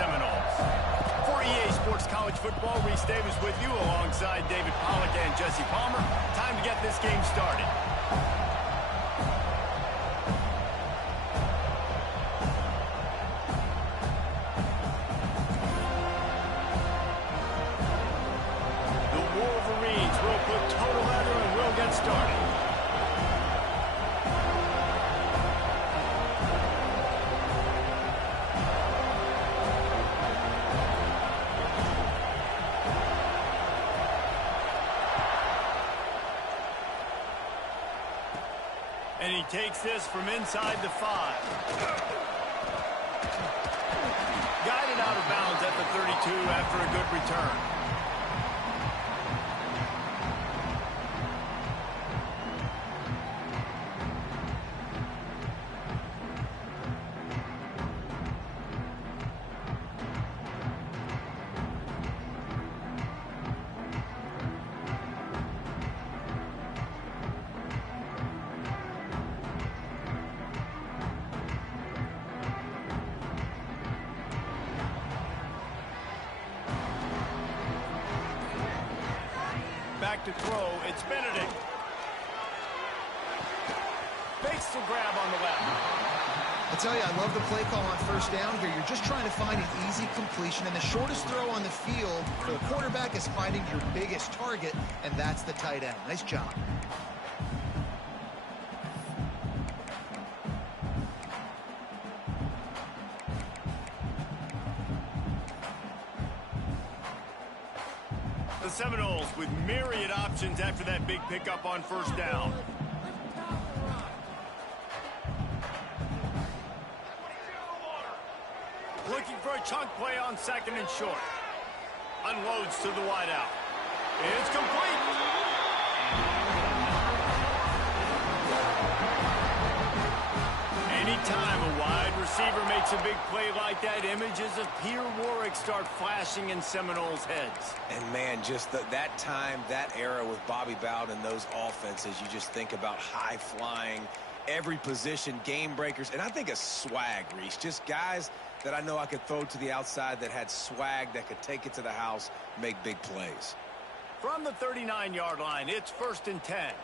Seminoles. For EA Sports College Football, Reese Davis with you alongside David Pollack and Jesse Palmer. Time to get this game started. The Wolverines will put total leather and we'll get started. And he takes this from inside the 5. Guided out of bounds at the 32 after a good return. Back to throw, it's Benedict. Fakes the grab on the left. I tell you, I love the play call on first down here. You're just trying to find an easy completion, and the shortest throw on the field for the quarterback is finding your biggest target, and that's the tight end. Nice job. The Seminoles with myriad options after that big pickup on first down. Looking for a chunk play on second and short. Unloads to the wideout. It's complete. Anytime a wide receiver makes a big play like that, images of Peter Warwick start flashing in Seminoles' heads. And, man, just that time, that era with Bobby Bowden and those offenses, you just think about high-flying, every position, game breakers, and I think of swag, Reese. Just guys that I know I could throw to the outside that had swag, that could take it to the house, make big plays. From the 39-yard line, it's 1st and 10.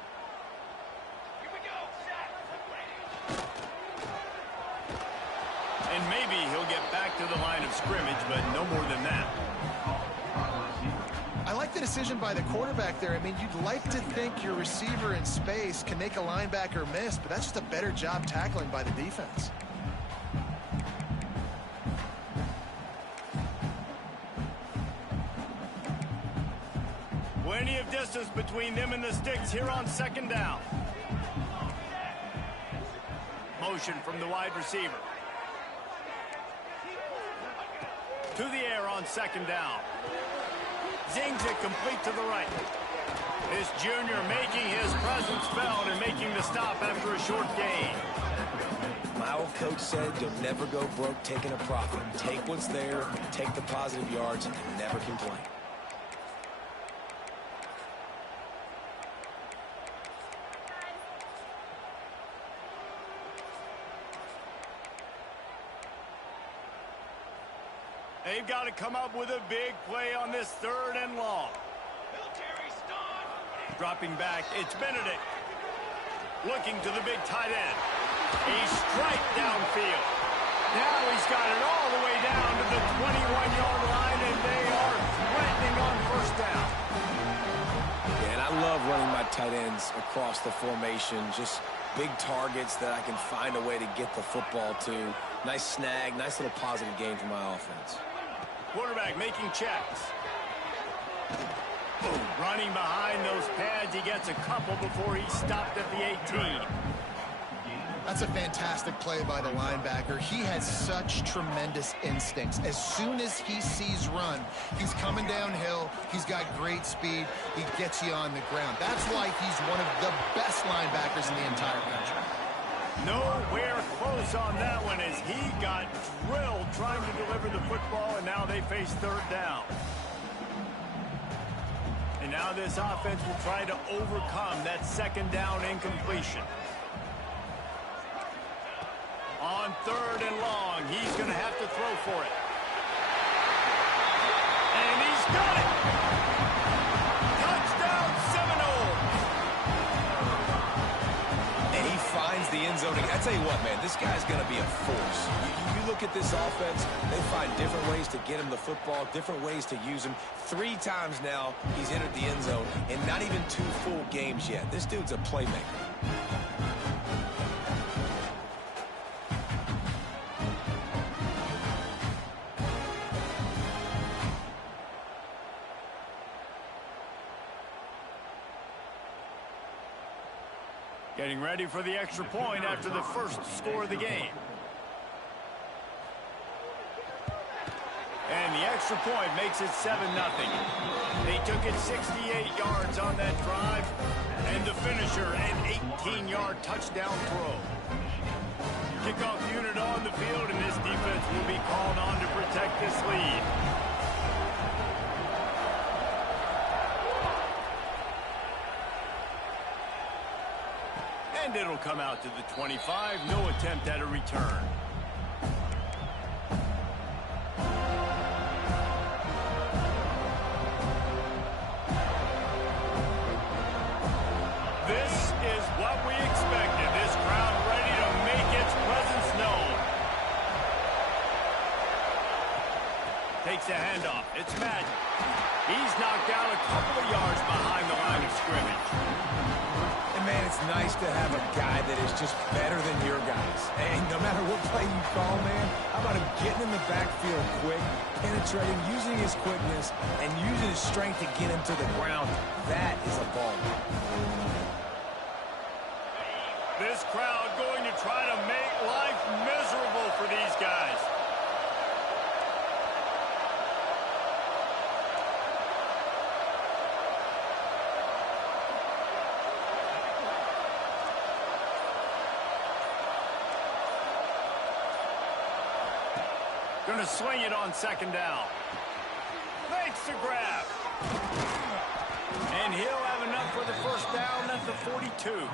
And maybe he'll get back to the line of scrimmage, but no more than that. I like the decision by the quarterback there. I mean, you'd like to think your receiver in space can make a linebacker miss, but that's just a better job tackling by the defense. Plenty of distance between them and the sticks here on second down. Motion from the wide receiver. To the air on second down. Zings it complete to the right. This junior making his presence felt and making the stop after a short gain. My old coach said you'll never go broke taking a profit. Take what's there, take the positive yards, and never complain. They've got to come up with a big play on this 3rd and long. Dropping back, it's Benedict. Looking to the big tight end. A strike downfield. Now he's got it all the way down to the 21-yard line, and they are threatening on first down. Yeah, and I love running my tight ends across the formation. Just big targets that I can find a way to get the football to. Nice snag, nice little positive gain for my offense. Quarterback making checks. Boom. Running behind those pads, he gets a couple before he stopped at the 18. That's a fantastic play by the linebacker. He has such tremendous instincts. As soon as he sees run, he's coming downhill. He's got great speed. He gets you on the ground. That's why he's one of the best linebackers in the entire country. Nowhere close on that one as he got drilled trying to deliver the football, and now they face 3rd down. And now this offense will try to overcome that 2nd down incompletion. On 3rd and long, he's going to have to throw for it. zone. I tell you what, man, this guy's going to be a force. You look at this offense, they find different ways to get him the football, different ways to use him. 3 times now he's entered the end zone, and not even 2 full games yet. This dude's a playmaker. Getting ready for the extra point after the first score of the game. And the extra point makes it 7-0. They took it 68 yards on that drive. And the finisher, an 18-yard touchdown throw. Kickoff unit on the field, and this defense will be called on to protect this lead. And it'll come out to the 25. No attempt at a return. This is what we expected. This crowd ready to make its presence known. Takes a handoff. It's Madden. He's knocked down a couple of yards behind the line of scrimmage. And, man, it's nice to have a guy that is just better than your guys. And no matter what play you call, man, how about him getting in the backfield quick, penetrating, using his quickness, and using his strength to get him to the ground. That is a ball. This crowd going to try to make life miserable for these guys. Going to swing it on 2nd down. Makes the grab. And he'll have enough for the 1st down at the 42.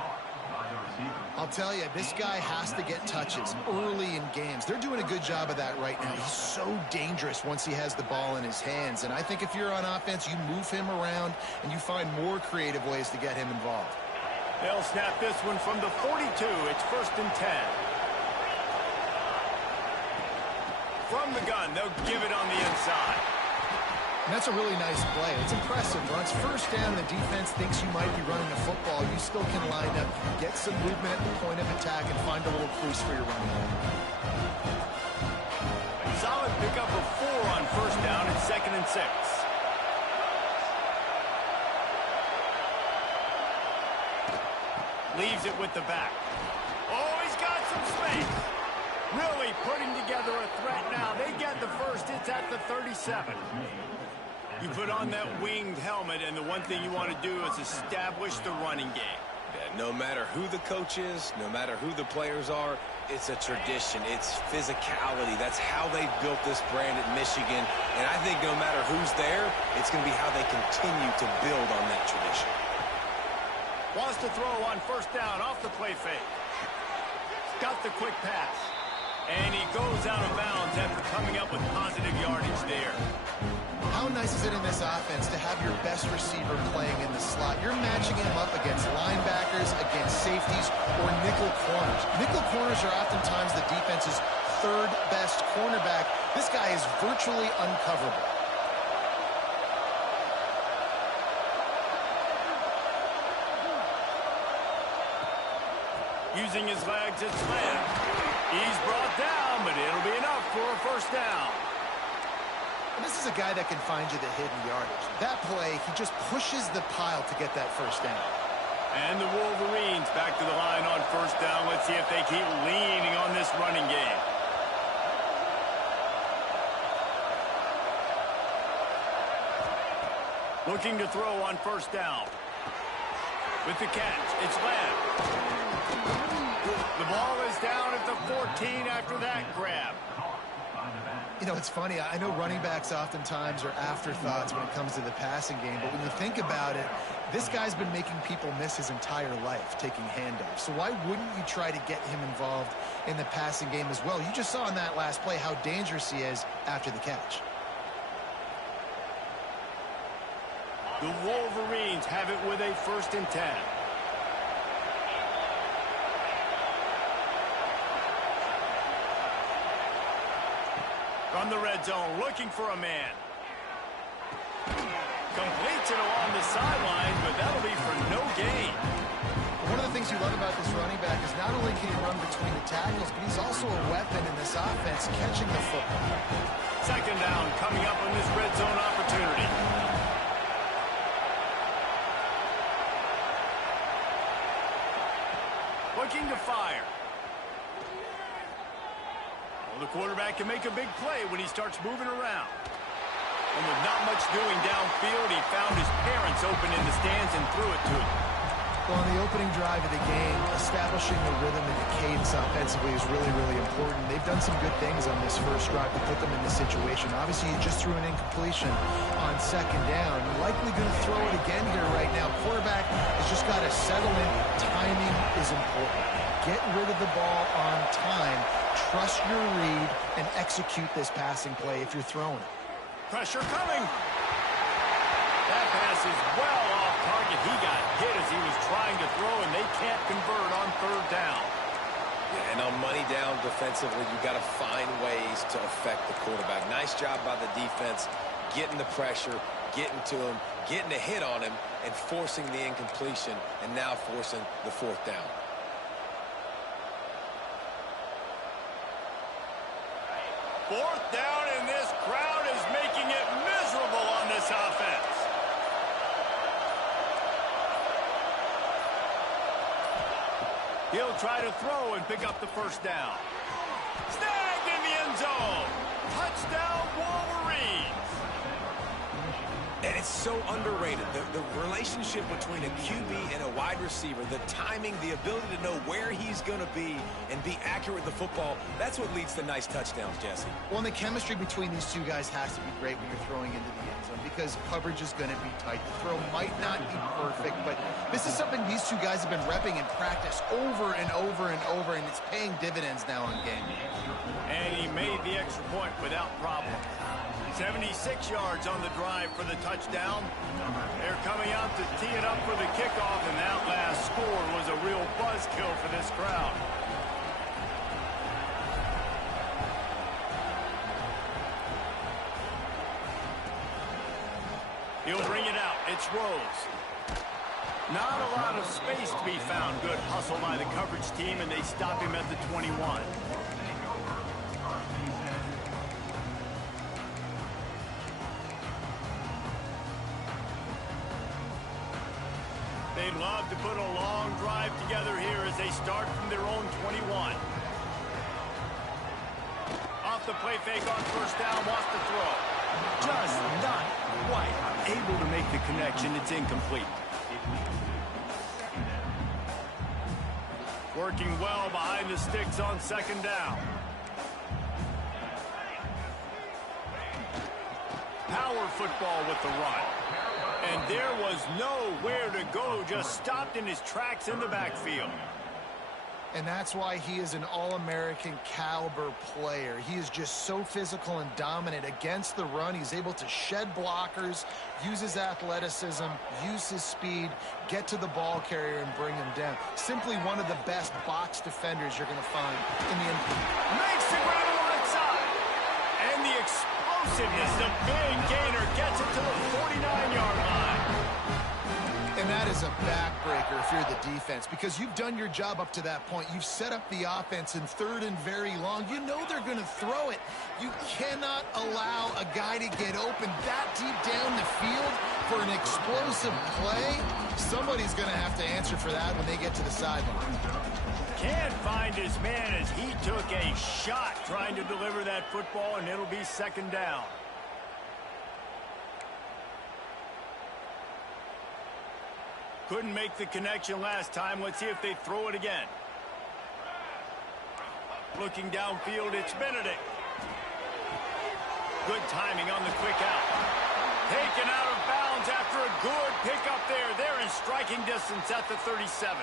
I'll tell you, this guy has to get touches early in games. They're doing a good job of that right now. He's so dangerous once he has the ball in his hands. And I think if you're on offense, you move him around and you find more creative ways to get him involved. They'll snap this one from the 42. It's 1st and 10. From the gun, they'll give it on the inside. And that's a really nice play. It's impressive. When it's 1st down and the defense thinks you might be running the football, you still can line up, get some movement at the point of attack, and find a little crease for your running game. Solid pickup of 4 on 1st down and 2nd and 6. Leaves it with the back. Oh, he's got some space. Really putting together a threat now. They get the 1st. It's at the 37. You put on that winged helmet, and the one thing you want to do is establish the running game. Yeah, no matter who the coach is, no matter who the players are, it's a tradition. It's physicality. That's how they built this brand at Michigan. And I think no matter who's there, it's going to be how they continue to build on that tradition. Wants to throw on 1st down off the play fake. Got the quick pass. And he goes out of bounds after coming up with positive yardage there. How nice is it in this offense to have your best receiver playing in the slot? You're matching him up against linebackers, against safeties, or nickel corners. Nickel corners are oftentimes the defense's 3rd best cornerback. This guy is virtually uncoverable. Using his legs, it's left. He's brought down, but it'll be enough for a 1st down. And this is a guy that can find you the hidden yardage. That play, he just pushes the pile to get that 1st down. And the Wolverines back to the line on 1st down. Let's see if they keep leaning on this running game. Looking to throw on 1st down. With the catch, it's Lamb. The ball is down at the 14 after that grab. You know, it's funny. I know running backs oftentimes are afterthoughts when it comes to the passing game, but when you think about it, this guy's been making people miss his entire life taking handoffs. So why wouldn't you try to get him involved in the passing game as well? You just saw in that last play how dangerous he is after the catch. The Wolverines have it with a 1st and 10. From the red zone, looking for a man. Completes it along the sideline, but that'll be for no gain. One of the things you love about this running back is not only can he run between the tackles, but he's also a weapon in this offense, catching the football. Second down coming up on this red zone opportunity. Looking to fire. Well, the quarterback can make a big play when he starts moving around. And with not much doing downfield, he found his parents open in the stands and threw it to him. Well, on the opening drive of the game, establishing the rhythm and the cadence offensively is really, really important. They've done some good things on this first drive to put them in this situation. Obviously, you just threw an incompletion on second down. You're likely going to throw it again here right now. Quarterback has just got to settle in. Timing is important. Get rid of the ball on time. Trust your read and execute this passing play if you're throwing it. Pressure coming. That pass is well off target. He got hit as he was trying to throw, and they can't convert on third down. Yeah, and on money down defensively, you got to find ways to affect the quarterback. Nice job by the defense, getting the pressure, getting to him, getting a hit on him, and forcing the incompletion, and now forcing the fourth down. Fourth down, and this crowd is making it miserable on this offense. He'll try to throw and pick up the first down. Snagged in the end zone. Touchdown, Wolverines. And it's so underrated. The relationship between a QB and a wide receiver, the timing, the ability to know where he's going to be and be accurate with the football, that's what leads to nice touchdowns, Jesse. Well, and the chemistry between these two guys has to be great when you're throwing into the end zone because coverage is going to be tight. The throw might not be perfect, but this is something these two guys have been repping in practice over and over and over, and it's paying dividends now on game. And he made the extra point without problem. 76 yards on the drive for the touchdown. They're coming out to tee it up for the kickoff, and that last score was a real buzzkill for this crowd. He'll bring it out. It's Rose. Not a lot of space to be found. Good hustle by the coverage team, and they stop him at the 21. They'd love to put a long drive together here as they start from their own 21. Off the play fake on first down, wants to throw. Just not quite able to make the connection. It's incomplete. Working well behind the sticks on second down. Power football with the run. And there was nowhere to go, just stopped in his tracks in the backfield. And that's why he is an all-American caliber player. He is just so physical and dominant against the run. He's able to shed blockers, use his athleticism, use his speed, get to the ball carrier and bring him down. Simply one of the best box defenders you're going to find in the NBA. Makes the grab alongside. And the explosiveness, the big gainer, gets it to the 49-yard line. And that is a backbreaker if you're the defense because you've done your job up to that point. You've set up the offense in third and very long. You know they're going to throw it. You cannot allow a guy to get open that deep down the field for an explosive play. Somebody's going to have to answer for that when they get to the sideline. Can't find his man as he took a shot trying to deliver that football, and it'll be second down. Couldn't make the connection last time. Let's see if they throw it again. Looking downfield, it's Benedict. Good timing on the quick out. Taken out of bounds after a good pickup there. They're in striking distance at the 37.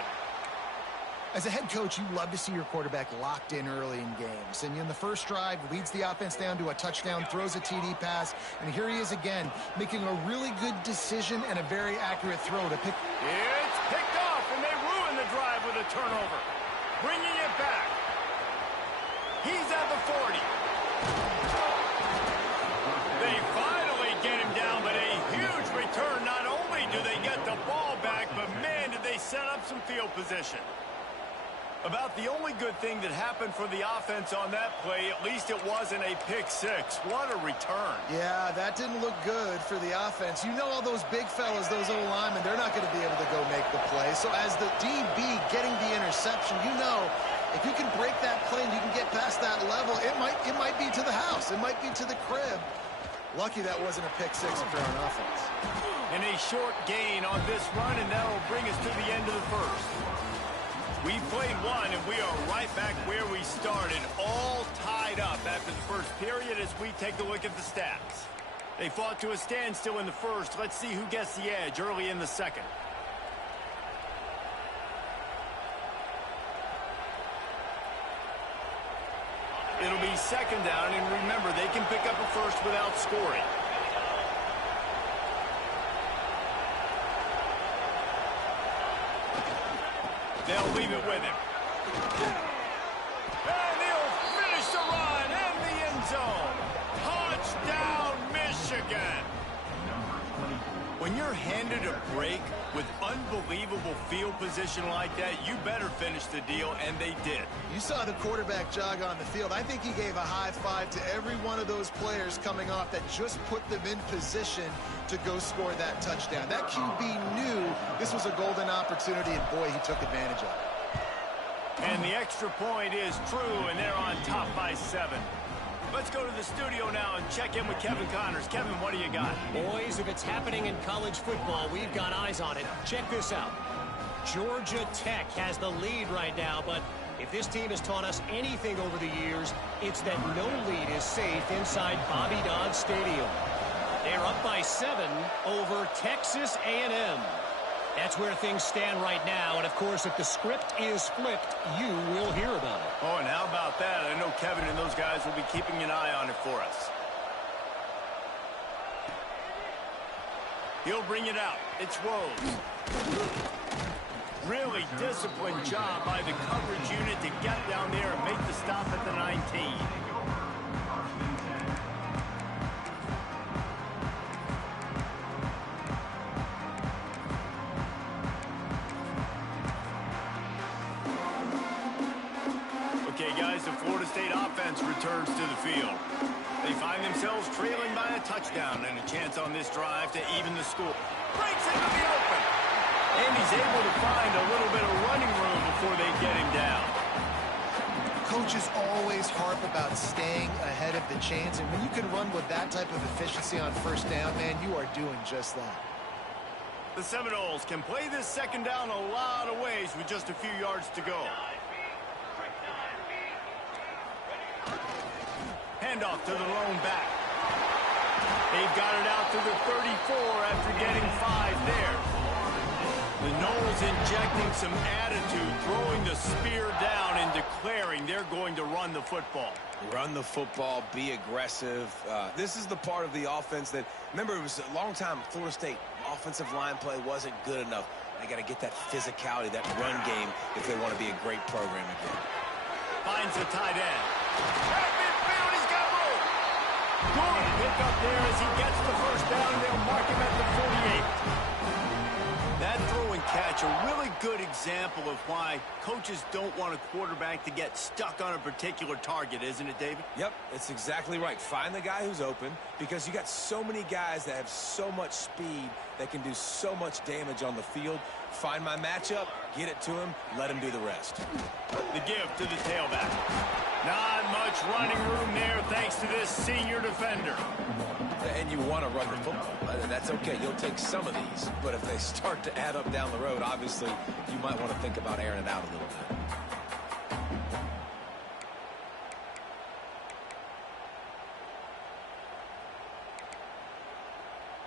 As a head coach, you love to see your quarterback locked in early in games. And in the first drive, leads the offense down to a touchdown, throws a TD pass, and here he is again, making a really good decision and a very accurate throw to pick. It's picked off, and they ruin the drive with a turnover. Bringing it back. He's at the 40. some field position. About the only good thing that happened for the offense on that play, at least it wasn't a pick six. What a return. Yeah, that didn't look good for the offense. You know all those big fellas, those old linemen, they're not going to be able to go make the play. So as the DB getting the interception, you know, if you can break that play and you can get past that level, it might be to the house. It might be to the crib. Lucky that wasn't a pick six if you're on offense. And a short gain on this run, and that'll bring us to the end of the first. We played one, and we are right back where we started, all tied up after the first period as we take a look at the stats. They fought to a standstill in the first. Let's see who gets the edge early in the second. It'll be second down, and remember, they can pick up a first without scoring. They'll leave it with him. And he'll finish the run in the end zone. Touchdown, Michigan. When you're handed a break with unbelievable field position like that, you better finish the deal, and they did. You saw the quarterback jog on the field. I think he gave a high five to every one of those players coming off that just put them in position to go score that touchdown. That QB knew this was a golden opportunity, and boy, he took advantage of it. And the extra point is true, and they're on top by 7. Let's go to the studio now and check in with Kevin Connors. Kevin, what do you got? Boys, if it's happening in college football, we've got eyes on it. Check this out. Georgia Tech has the lead right now, but if this team has taught us anything over the years, it's that no lead is safe inside Bobby Dodd Stadium. They're up by 7 over Texas A&M. That's where things stand right now, and of course, if the script is flipped, you will hear about it. Oh, and how about that? I know Kevin and those guys will be keeping an eye on it for us. He'll bring it out. It's Rose. Really disciplined job by the coverage unit to get down there and make the stop at the 19. Okay, guys, the Florida State offense returns to the field. They find themselves trailing by a touchdown and a chance on this drive to even the score. Breaks into the open. And he's able to find a little bit of running room before they get him down. Coaches always harp about staying ahead of the chains, and when you can run with that type of efficiency on first down, man, you are doing just that. The Seminoles can play this second down a lot of ways with just a few yards to go. Handoff to the lone back. They've got it out to the 34 after getting 5 there. The Noles injecting some attitude, throwing the spear down and declaring they're going to run the football. Run the football, be aggressive. This is the part of the offense that, remember, it was a long time Florida State offensive line play wasn't good enough. They got to get that physicality, that run game, if they want to be a great program again. Finds the tight end. At midfield, he's got room. Good pick up there as he gets the first down. They'll mark him at the 48. That throw and catch, a really good example of why coaches don't want a quarterback to get stuck on a particular target, isn't it, David? Yep, it's exactly right. Find the guy who's open, because you got so many guys that have so much speed that can do so much damage on the field. Find my matchup, get it to him, let him do the rest. The give to the tailback. Not much running room there thanks to this senior defender. And you want to run the football. That's okay. You'll take some of these. But if they start to add up down the road, obviously, you might want to think about airing it out a little bit.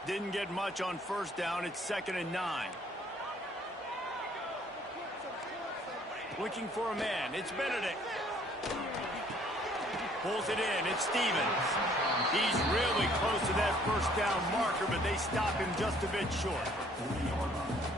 Didn't get much on first down. It's 2nd and 9. Looking for a man. It's Benedict. Pulls it in. It's Stevens. He's really close to that first down marker, but they stop him just a bit short.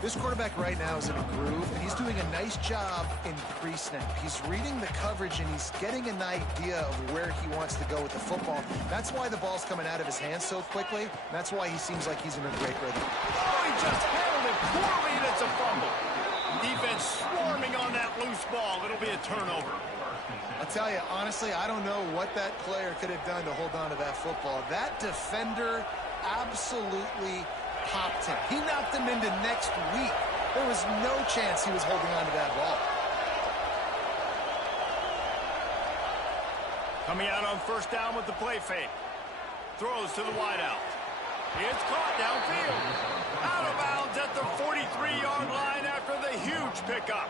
This quarterback right now is in a groove, and he's doing a nice job in pre-snap. He's reading the coverage, and he's getting an idea of where he wants to go with the football. That's why the ball's coming out of his hands so quickly. That's why he seems like he's in a great rhythm. Oh, he just handled it poorly, and it's a fumble. defense swarming on that loose ball. It'll be a turnover. I'll tell you, honestly, I don't know what that player could have done to hold on to that football. That defender absolutely popped him. He knocked him into next week. There was no chance he was holding on to that ball. Coming out on first down with the play fake. Throws to the wideout. It's caught downfield. Out of bounds at the 43-yard line after the huge pickup.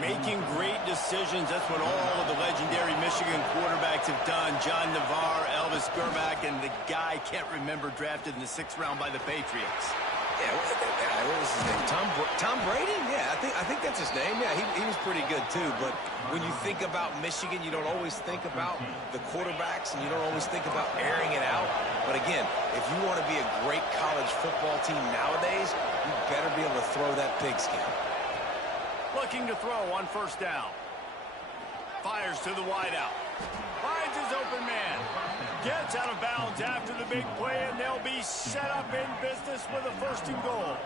Making great decisions. That's what all of the legendary Michigan quarterbacks have done. John Navarre, Elvis Grbac, and the guy can't remember drafted in the 6th round by the Patriots. Yeah, what was his name? Tom Brady? Yeah, I think that's his name. Yeah, he was pretty good too. But when you think about Michigan, you don't always think about the quarterbacks, and you don't always think about airing it out. But again, if you want to be a great college football team nowadays, you better be able to throw that pigskin. Looking to throw on first down. Fires to the wideout. Finds his open man. Gets out of bounds after the big play, and they'll be set up in business with a 1st and goal.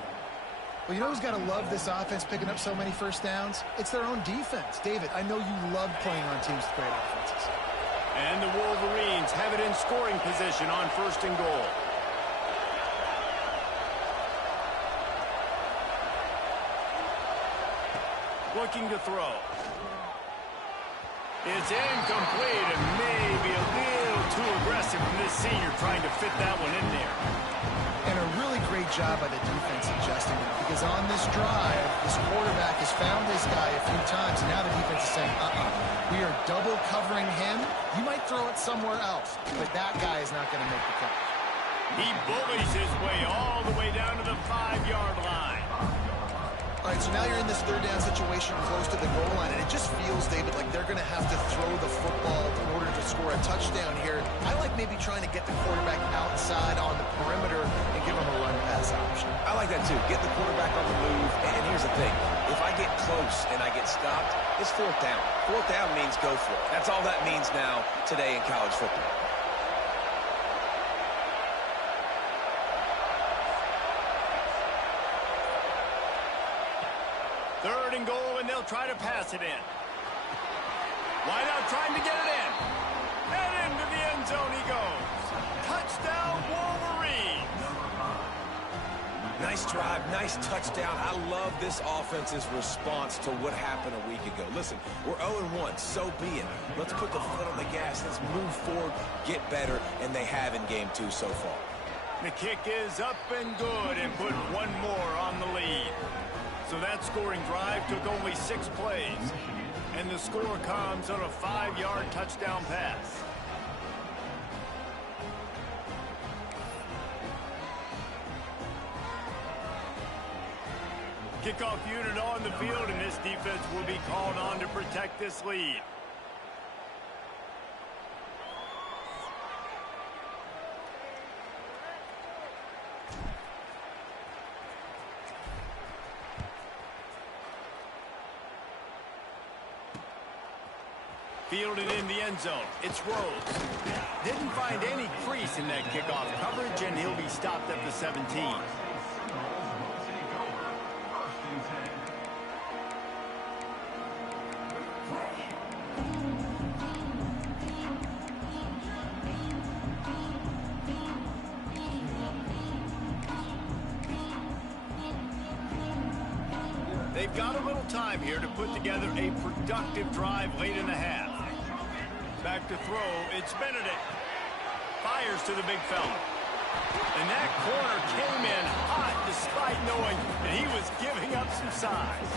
Well, you know who's got to love this offense picking up so many first downs? It's their own defense. David, I know you love playing on teams with great offenses. And the Wolverines have it in scoring position on 1st and goal. Looking to throw. It's incomplete and maybe a little too aggressive from this senior trying to fit that one in there. And a really great job by the defense adjusting it, because on this drive, this quarterback has found his guy a few times, and now the defense is saying, we are double covering him. You might throw it somewhere else, but that guy is not going to make the catch. He bullies his way all the way down to the 5-yard line. All right, so now you're in this 3rd down situation close to the goal line, and it just feels, David, like they're going to have to throw the football in order to score a touchdown here. I like maybe trying to get the quarterback outside on the perimeter and give him a run-pass option. I like that too. Get the quarterback on the move. And here's the thing. If I get close and I get stopped, it's 4th down. 4th down means go for it. That's all that means now today in college football. Third and goal, and they'll try to pass it in. Wideout trying to get it in. And into the end zone he goes. Touchdown, Wolverines. Nice drive, nice touchdown. I love this offense's response to what happened a week ago. Listen, we're 0-1, so be it. Let's put the foot on the gas. Let's move forward, get better, and they have in game 2 so far. The kick is up and good, and put one more on the lead. So that scoring drive took only 6 plays. And the score comes on a 5-yard touchdown pass. Kickoff unit on the field, and this defense will be called on to protect this lead. Fielded in the end zone. It's Rose. Didn't find any crease in that kickoff coverage, and he'll be stopped at the 17. They've got a little time here to put together a productive drive late in the half. Back to throw, it's Benedict. Fires to the big fella. And that corner came in hot despite knowing that he was giving up some size.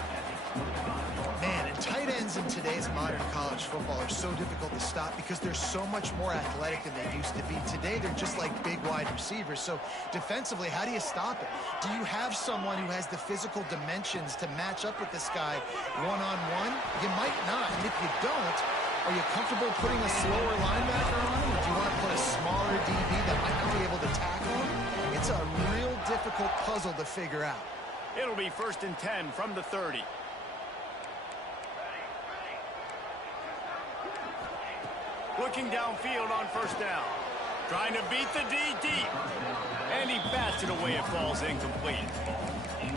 Man, and tight ends in today's modern college football are so difficult to stop because they're so much more athletic than they used to be. Today, they're just like big wide receivers. So defensively, how do you stop it? Do you have someone who has the physical dimensions to match up with this guy one-on-one? You might not. And if you don't, are you comfortable putting a slower linebacker on him? Or do you want to put a smaller DB that might not be able to tackle him? It's a real difficult puzzle to figure out. It'll be 1st and 10 from the 30. Looking downfield on first down. Trying to beat the D deep. And he bats it away. It falls incomplete.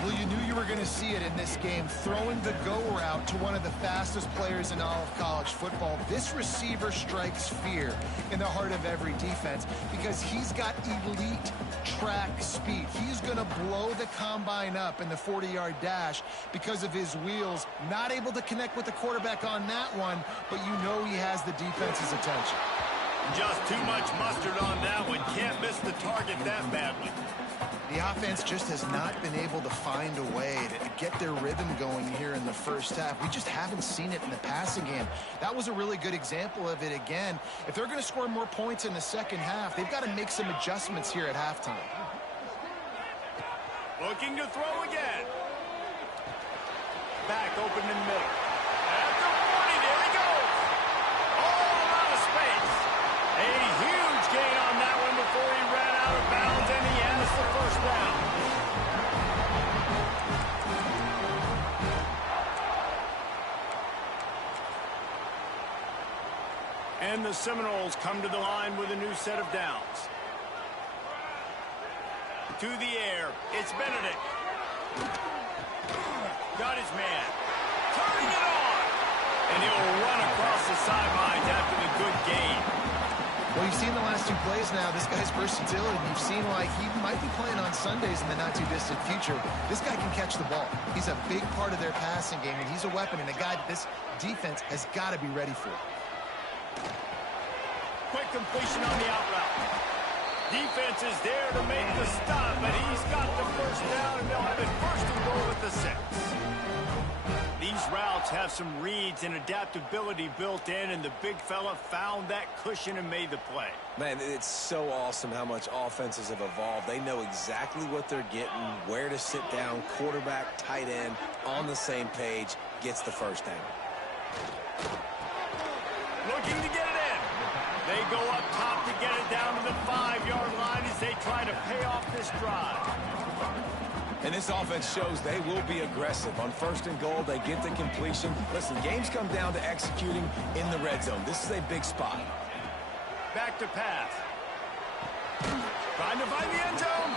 Well, you knew you were going to see it in this game. Throwing the go route to one of the fastest players in all of college football. This receiver strikes fear in the heart of every defense because he's got elite track speed. He's going to blow the combine up in the 40-yard dash because of his wheels. Not able to connect with the quarterback on that one, but you know he has the defense's attention. Just too much mustard on that one. Can't miss the target that badly. The offense just has not been able to find a way to get their rhythm going here in the first half. We just haven't seen it in the passing game. That was a really good example of it again. If they're going to score more points in the second half, they've got to make some adjustments here at halftime. Looking to throw again. Back open in the middle. At the 40, there he goes. All out of space. A huge gain on that one before he ran out of bounds, and he has the first down. And the Seminoles come to the line with a new set of downs. To the air, it's Benedict. Got his man. Turning it on. And he'll run across the sidelines after the good gain. Well, you've seen the last two plays now. This guy's versatility. You've seen like he might be playing on Sundays in the not-too-distant future. This guy can catch the ball. He's a big part of their passing game, and he's a weapon and a guy that this defense has got to be ready for. Quick completion on the out route. Defense is there to make the stop, but he's got the first down, and they'll have it first and goal at the 6. These routes have some reads and adaptability built in, and the big fella found that cushion and made the play. Man, it's so awesome how much offenses have evolved. They know exactly what they're getting, where to sit down, quarterback, tight end, on the same page, gets the first down. Looking to get it in. They go up top to get it down to the 5-yard line as they try to pay off this drive. And this offense shows they will be aggressive. On first and goal, they get the completion. Listen, games come down to executing in the red zone. This is a big spot. Back to pass. Trying to find the end zone.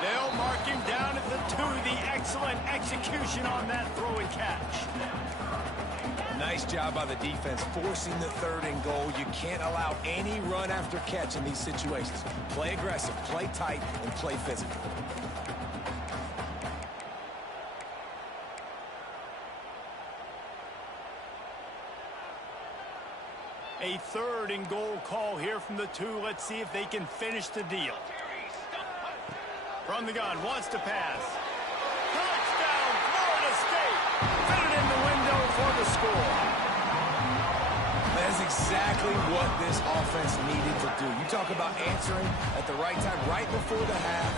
They'll mark him down at the 2. The excellent execution on that throw and catch. Nice job by the defense forcing the 3rd and goal. You can't allow any run after catch in these situations. Play aggressive, play tight, and play physical. A 3rd and goal call here from the 2. Let's see if they can finish the deal. From the gun, wants to pass. Touchdown, Florida State. Fit it in the window for the score. That's exactly what this offense needed to do. You talk about answering at the right time, right before the half.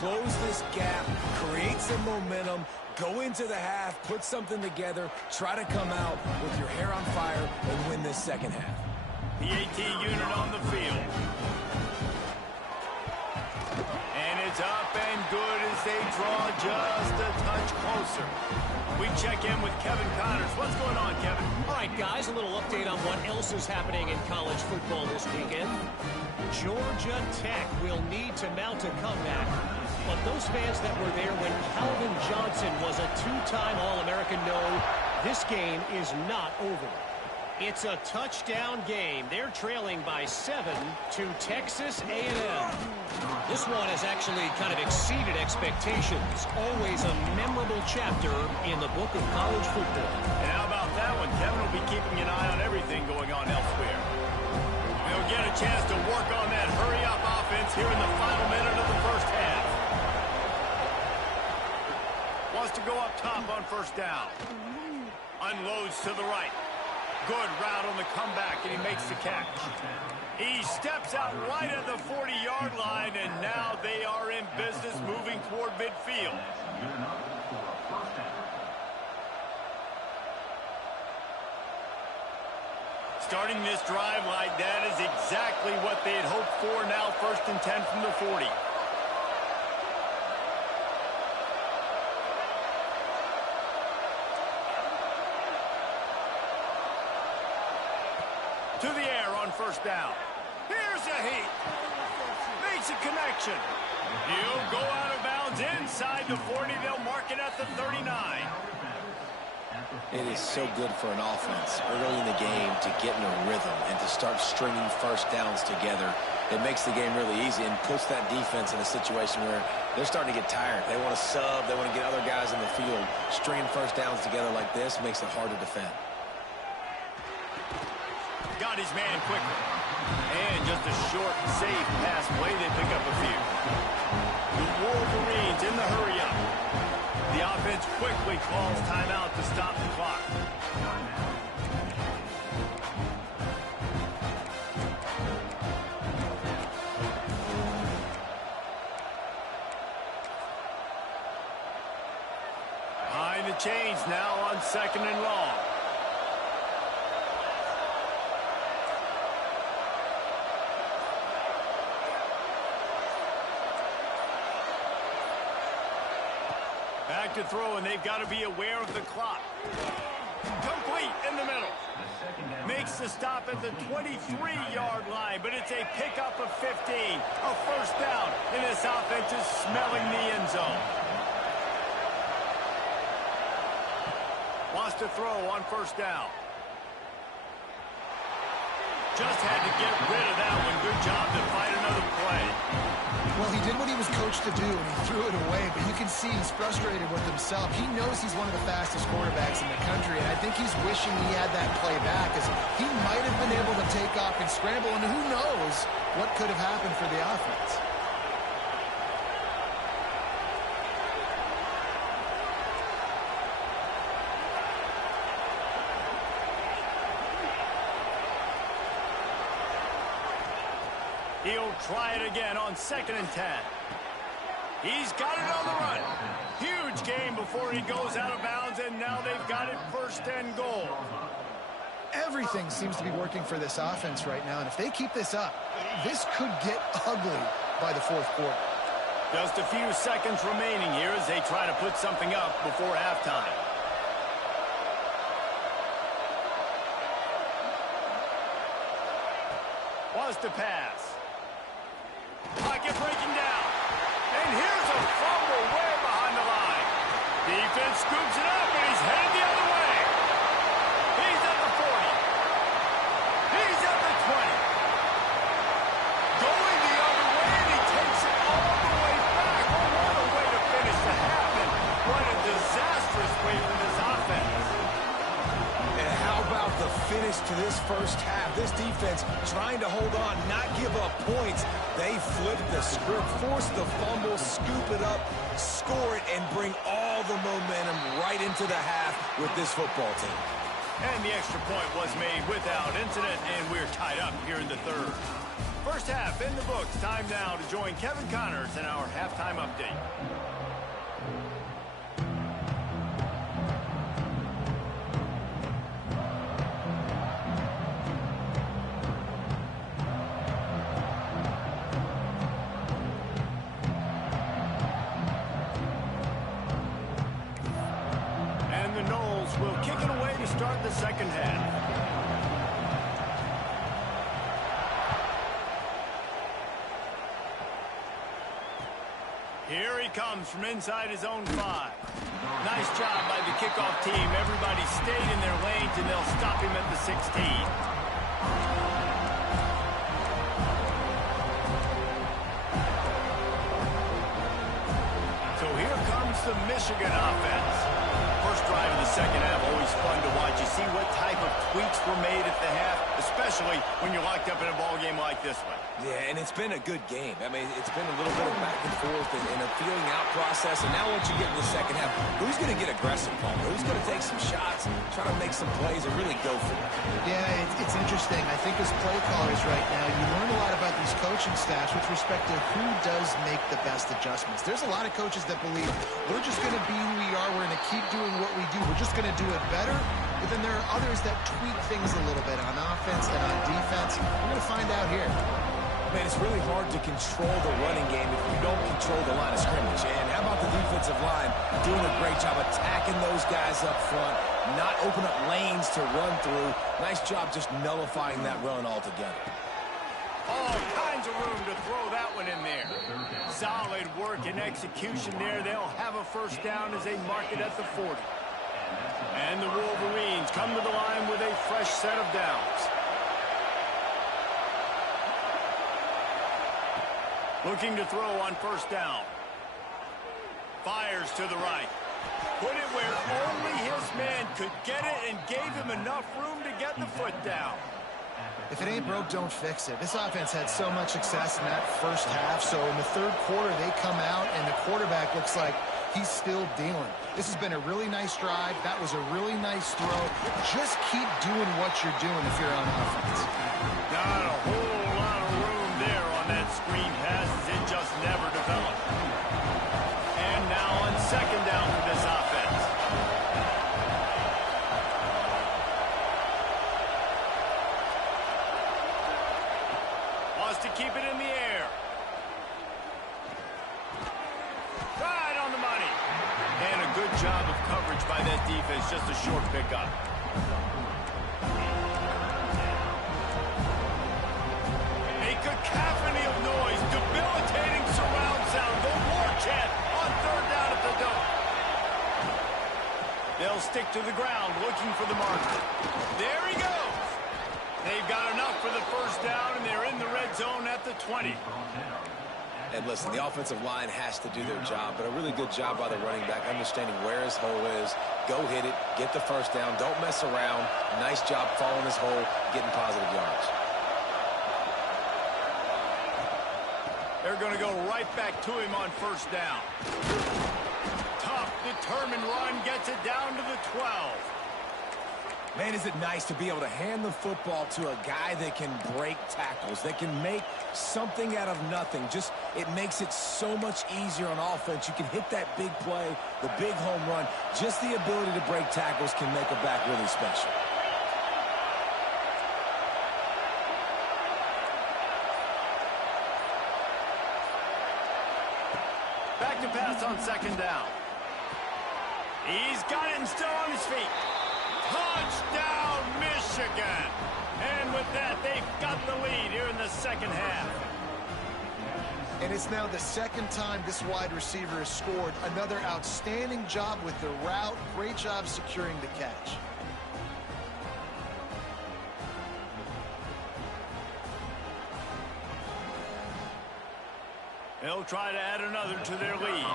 Close this gap, create some momentum, go into the half, put something together, try to come out with your hair on fire and win this second half. The AT unit on the field. And it's up and good as they draw just a touch closer. We check in with Kevin Connors. What's going on, Kevin? All right, guys, a little update on what else is happening in college football this weekend. Georgia Tech will need to mount a comeback. But those fans that were there when Calvin Johnson was a 2-time All-American know this game is not over. It's a touchdown game. They're trailing by 7 to Texas A&M. This one has actually kind of exceeded expectations. Always a memorable chapter in the book of college football. And how about that one? Kevin will be keeping an eye on everything going on elsewhere. We'll get a chance to work on that hurry-up offense here in the final minute of the first half. Wants to go up top on first down. Unloads to the right. Good route on the comeback, and he makes the catch. He steps out right at the 40-yard line, and now they are in business moving toward midfield. Starting this drive like that is exactly what they had hoped for. Now 1st and 10 from the 40. To the air on first down. Here's a heat. Makes a connection. He'll go out of bounds inside the 40. They'll mark it at the 39. It is so good for an offense early in the game to get in a rhythm and to start stringing first downs together. It makes the game really easy and puts that defense in a situation where they're starting to get tired. They want to sub. They want to get other guys in the field. Stringing first downs together like this makes it hard to defend. Got his man quickly. And just a short, safe pass play. They pick up a few. The Wolverines in the hurry-up. The offense quickly calls timeout to stop the clock. Behind the chains now on 2nd and long. Back to throw, and they've got to be aware of the clock. Complete in the middle. Makes the stop at the 23-yard line, but it's a pickup of 15. A first down, and this offense is smelling the end zone. Wants to throw on first down. Just had to get rid of that one. Good job to fight another play. Well, he did what he was coached to do, and he threw it away, but you can see he's frustrated with himself. He knows he's one of the fastest quarterbacks in the country, and I think he's wishing he had that play back, as he might have been able to take off and scramble, and who knows what could have happened for the offense. He'll try it again on 2nd and 10. He's got it on the run. Huge gain before he goes out of bounds, and now they've got it 1st and goal. Everything seems to be working for this offense right now, and if they keep this up, this could get ugly by the 4th quarter. Just a few seconds remaining here as they try to put something up before halftime. Wants to pass. Pocket breaking down. And here's a fumble way behind the line. Defense scoops it up, and he's headed the other way. He's at the 40. He's at the 20. Going the other way, and he takes it all the way back. Oh, what a way to finish the half, and what a disastrous way for this offense. And how about the finish to this first half? This defense trying to hold on, not give up points. They flipped the script, force the fumble, scoop it up, score it, and bring all the momentum right into the half with this football team. And the extra point was made without incident, and we're tied up here in the 3rd. First half in the books. Time now to join Kevin Connors in our halftime update. Will kick it away to start the 2nd half. Here he comes from inside his own 5. Nice job by the kickoff team. Everybody stayed in their lanes, and they'll stop him at the 16. So here comes the Michigan offense. First drive of the 2nd half, always fun to watch. You see what type of tweaks were made at the half, especially when you're locked up in a ball game like this one. Yeah, and it's been a good game. I mean, it's been a little bit of back and forth and a feeling out process. And now once you get in the 2nd half, who's going to get aggressive, Paul? Who's going to take some shots, try to make some plays, and really go for it? Yeah, it's interesting. I think as play callers right now, you learn a lot about these coaching staffs with respect to who does make the best adjustments. There's a lot of coaches that believe we're just going to be who we are. We're going to keep doing what we do. We're just going to do it better. But then there are others that tweak things a little bit on offense and on defense. We're going to find out here. Man, it's really hard to control the running game if you don't control the line of scrimmage. And how about the defensive line doing a great job attacking those guys up front, not open up lanes to run through. Nice job just nullifying that run altogether. All kinds of room to throw that one in there. Solid work and execution there. They'll have a first down as they mark it at the 40. And the Wolverines come to the line with a fresh set of downs. Looking to throw on first down. Fires to the right. Put it where only his man could get it and gave him enough room to get the foot down. If it ain't broke, don't fix it. This offense had so much success in that first half, so in the third quarter they come out and the quarterback looks like he's still dealing. This has been a really nice drive. That was a really nice throw. Just keep doing what you're doing if you're on offense. Not a whole lot of room there on that screen pass as it just never developed. And now on second down for this offense. Wants to keep it in the air. Right on the money. And a good job of coverage by that defense. Just a short pickup. A cacophony of noise. Debilitating surround sound. The war chant on third down at the dome. They'll stick to the ground looking for the marker. There he goes. They've got enough for the first down, and they're in the red zone at the 20. And listen, the offensive line has to do their job, but a really good job by the running back, understanding where his hole is. Go hit it, get the first down, don't mess around. Nice job following his hole, getting positive yards. They're going to go right back to him on first down. Tough, determined run, gets it down to the 12. Man, is it nice to be able to hand the football to a guy that can break tackles, that can make something out of nothing. Just, it makes it so much easier on offense. You can hit that big play, the big home run. Just the ability to break tackles can make a back really special. Back to pass on second down. He's got it and still on his feet. Touchdown, Michigan! And with that, they've got the lead here in the second half. And it's now the second time this wide receiver has scored. Another outstanding job with the route. Great job securing the catch. They'll try to add another to their lead.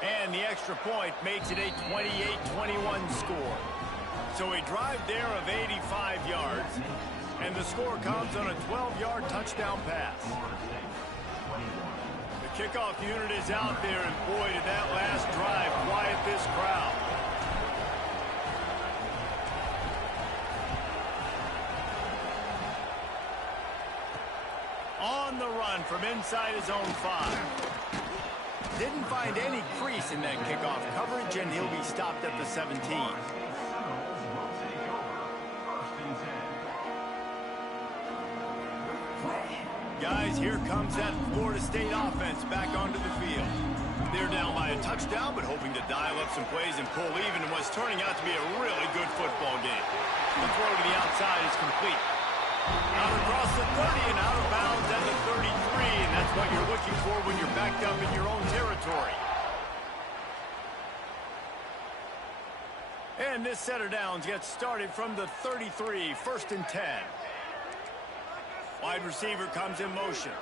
And the extra point makes it a 28-21 score. So a drive there of 85 yards. And the score comes on a 12-yard touchdown pass. The kickoff unit is out there, and boy, did that last drive quiet this crowd. On the run from inside his own 5. Didn't find any crease in that kickoff coverage, and he'll be stopped at the 17. Guys, here comes that Florida State offense back onto the field. They're down by a touchdown, but hoping to dial up some plays and pull even in what's turning out to be a really good football game. The throw to the outside is complete. Out across the 30 and out of bounds at the 33, and that's what you're looking for when you're backed up in your own territory. And this set of downs gets started from the 33, first and 10. Wide receiver comes in motion.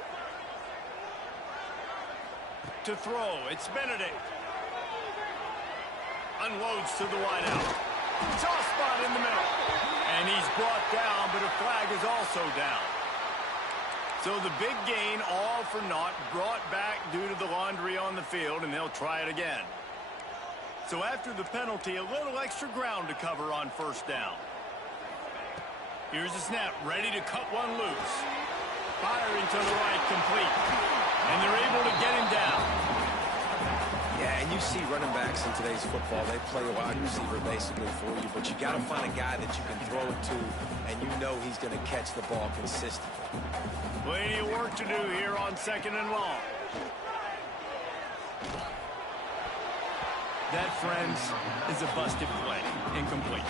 To throw, it's Benedict. Unloads to the wideout. Soft spot in the middle. And he's brought down, but a flag is also down. So the big gain, all for naught, brought back due to the laundry on the field, and they'll try it again. So after the penalty, a little extra ground to cover on first down. Here's the snap, ready to cut one loose. Firing to the right, complete. And they're able to get him down. Yeah, and you see running backs in today's football, they play a wide receiver basically for you, but you got to find a guy that you can throw it to, and you know he's going to catch the ball consistently. Plenty of work to do here on second and long. That, friends, is a busted play. Incomplete.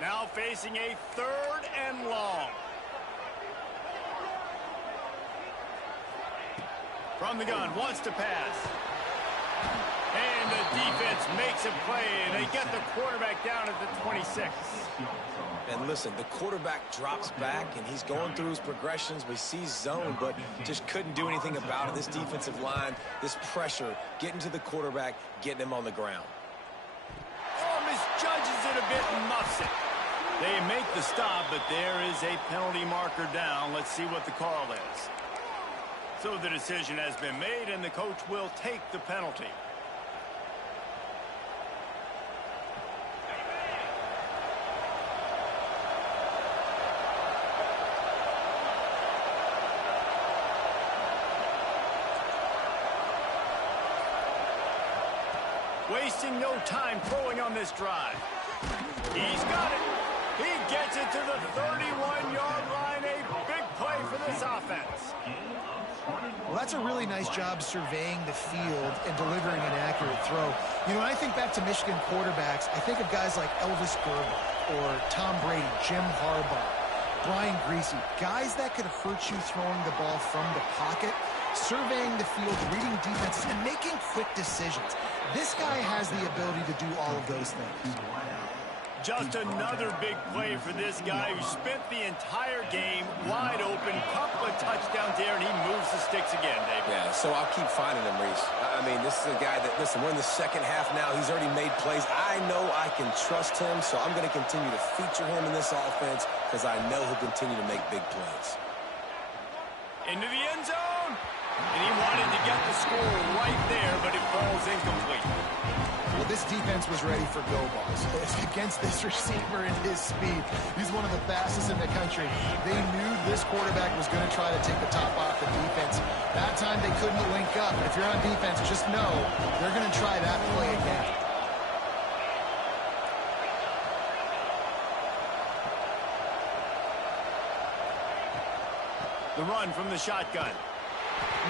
Now facing a 3rd and long. From the gun, wants to pass. And the defense makes a play, and they get the quarterback down at the 26. And listen, the quarterback drops back, and he's going through his progressions. We see zone, but just couldn't do anything about it. This defensive line, this pressure, getting to the quarterback, getting him on the ground. Oh, misjudges it a bit and muffs it. They make the stop, but there is a penalty marker down. Let's see what the call is. So the decision has been made, and the coach will take the penalty. Wasting no time throwing on this drive. He's got it. He gets it to the 31-yard line. A big play for this offense. Well, that's a really nice job surveying the field and delivering an accurate throw. You know, when I think back to Michigan quarterbacks, I think of guys like Elvis Gerber or Tom Brady, Jim Harbaugh, Brian Griese, guys that could hurt you throwing the ball from the pocket, surveying the field, reading defenses, and making quick decisions. This guy has the ability to do all of those things. Just another big play for this guy who spent the entire game wide open, couple of touchdowns there, and he moves the sticks again, David. Yeah, so I'll keep finding him, Reese. I mean, this is a guy that, listen, we're in the second half now. He's already made plays. I know I can trust him, so I'm going to continue to feature him in this offense because I know he'll continue to make big plays. Into the end zone. And he wanted to get the score right there, but it falls incomplete. Well, this defense was ready for go balls. Against this receiver and his speed, he's one of the fastest in the country. They knew this quarterback was going to try to take the top off the defense. That time they couldn't link up. If you're on defense, just know they're going to try that play again. The run from the shotgun.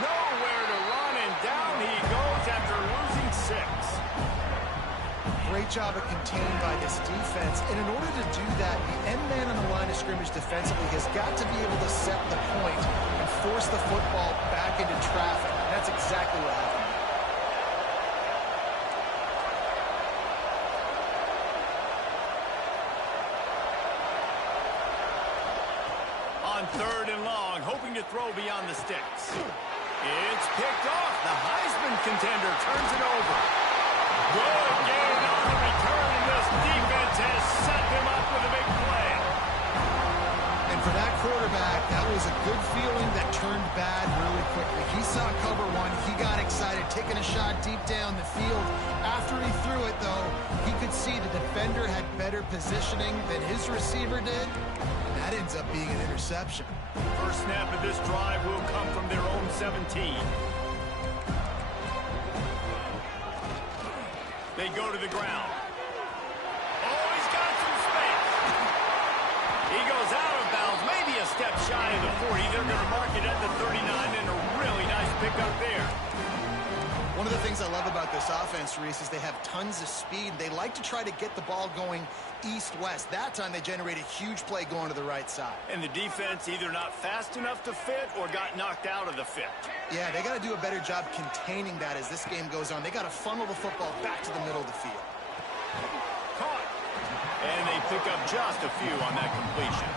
Nowhere to run, and down he goes after losing 6. Great job of containing by this defense. And in order to do that, the end man on the line of scrimmage defensively has got to be able to set the point and force the football back into traffic. And that's exactly what happened. On 3rd and long, hoping to throw beyond the sticks. It's picked off. The Heisman contender turns it over. Good gain on the return, and this defense has set them up with a big play. And for that quarterback, that was a good feeling that turned bad really quickly. He saw cover one. He got excited, taking a shot deep down the field. After he threw it, though, he could see the defender had better positioning than his receiver did. And that ends up being an interception. First snap of this drive will come from their own 17. They go to the ground. Oh, he's got some space. He goes out of bounds, maybe a step shy of the 40. They're going to mark it at the 39, and a really nice pickup there. One of the things I love about this offense, Reese, is they have tons of speed. They like to try to get the ball going east-west. That time they generated a huge play going to the right side. And the defense either not fast enough to fit or got knocked out of the fit. Yeah, they got to do a better job containing that as this game goes on. They got to funnel the football back to the middle of the field. Caught. And they pick up just a few on that completion.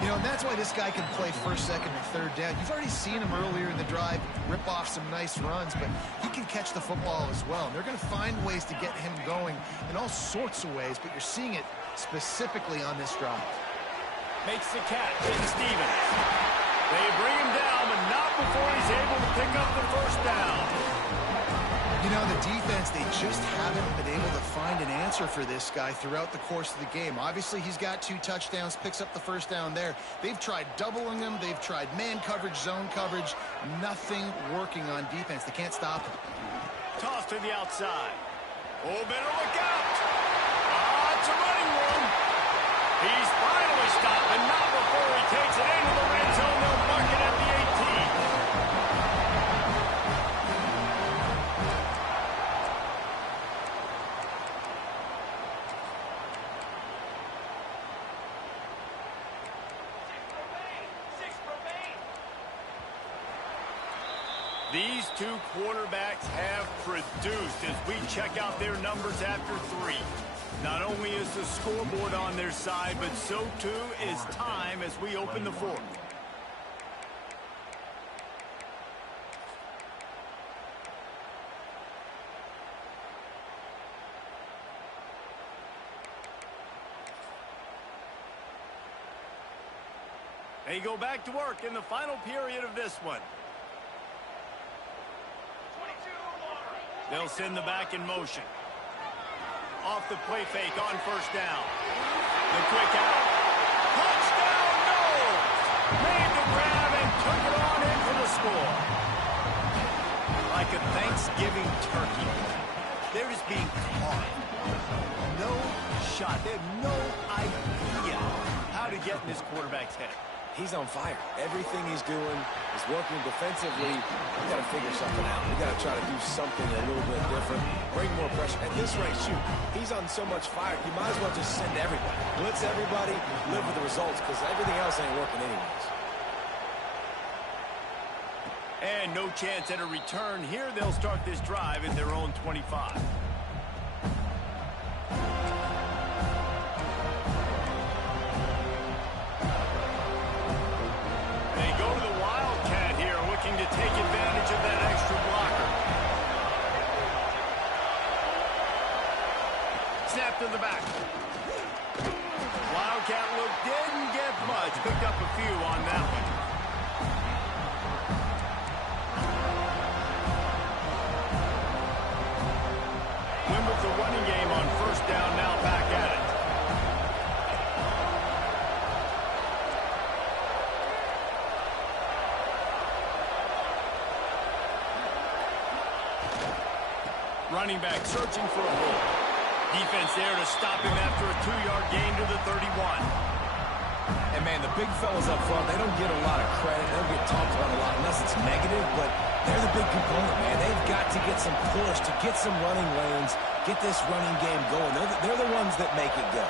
You know, and that's why this guy can play first, second, and third down. You've already seen him earlier in the drive rip off some nice runs, but he can catch the football as well. And they're going to find ways to get him going in all sorts of ways, but you're seeing it specifically on this drive. Makes the catch in Stevens. They bring him down, but not before he's able to pick up the first down. You know, the defense, they just haven't been able to find an answer for this guy throughout the course of the game. Obviously, he's got 2 touchdowns, picks up the first down there. They've tried doubling him. They've tried man coverage, zone coverage. Nothing working on defense. They can't stop him. Toss to the outside. Oh, better look out. It's a running room. He's finally stopped, and not before he takes it into the red zone. They'll mark it at the 18. These two quarterbacks have produced as we check out their numbers after 3. Not only is the scoreboard on their side, but so too is time as we open the 4th. They go back to work in the final period of this one. They'll send the back in motion. Off the play fake on first down. The quick out. Touchdown, no! Made the grab and took it on in for the score. Like a Thanksgiving turkey. They're just being caught. No shot. They have no idea how to get in this quarterback's head. He's on fire. Everything he's doing is working defensively. We got to figure something out. We got to try to do something a little bit different. Bring more pressure. At this rate, shoot, he's on so much fire. You might as well just send everybody. Blitz everybody, live with the results, because everything else ain't working anyways. And no chance at a return here. They'll start this drive at their own 25. To take advantage of that extra blocker. Snap to the back. Wildcat look didn't get much. Picked up a few on that one. Win with the running game on first down, now back at it. Running back searching for a hole. Defense there to stop him after a 2-yard gain to the 31. And, man, the big fellas up front, they don't get a lot of credit. They don't get talked about a lot unless it's negative, but they're the big component, man. They've got to get some push, to get some running lanes, get this running game going. They're the ones that make it go.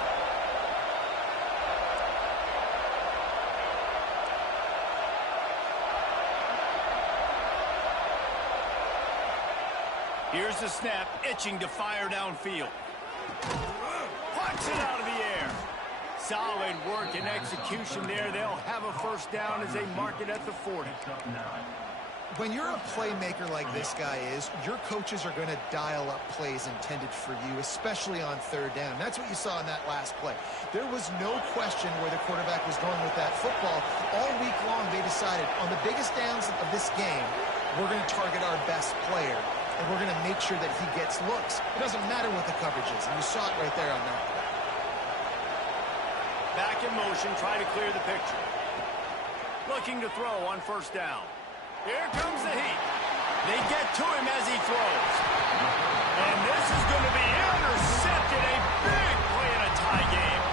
Here's the snap, itching to fire downfield. Plucks it out of the air. Solid work and execution there. They'll have a first down as they mark it at the 40. When you're a playmaker like this guy is, your coaches are going to dial up plays intended for you, especially on third down. That's what you saw in that last play. There was no question where the quarterback was going with that football. All week long, they decided on the biggest downs of this game, we're going to target our best player. And we're going to make sure that he gets looks. It doesn't matter what the coverage is, and you saw it right there on that play. Back in motion, try to clear the picture. Looking to throw on first down. Here comes the heat. They get to him as he throws. And this is going to be intercepted. A big play in a tie game.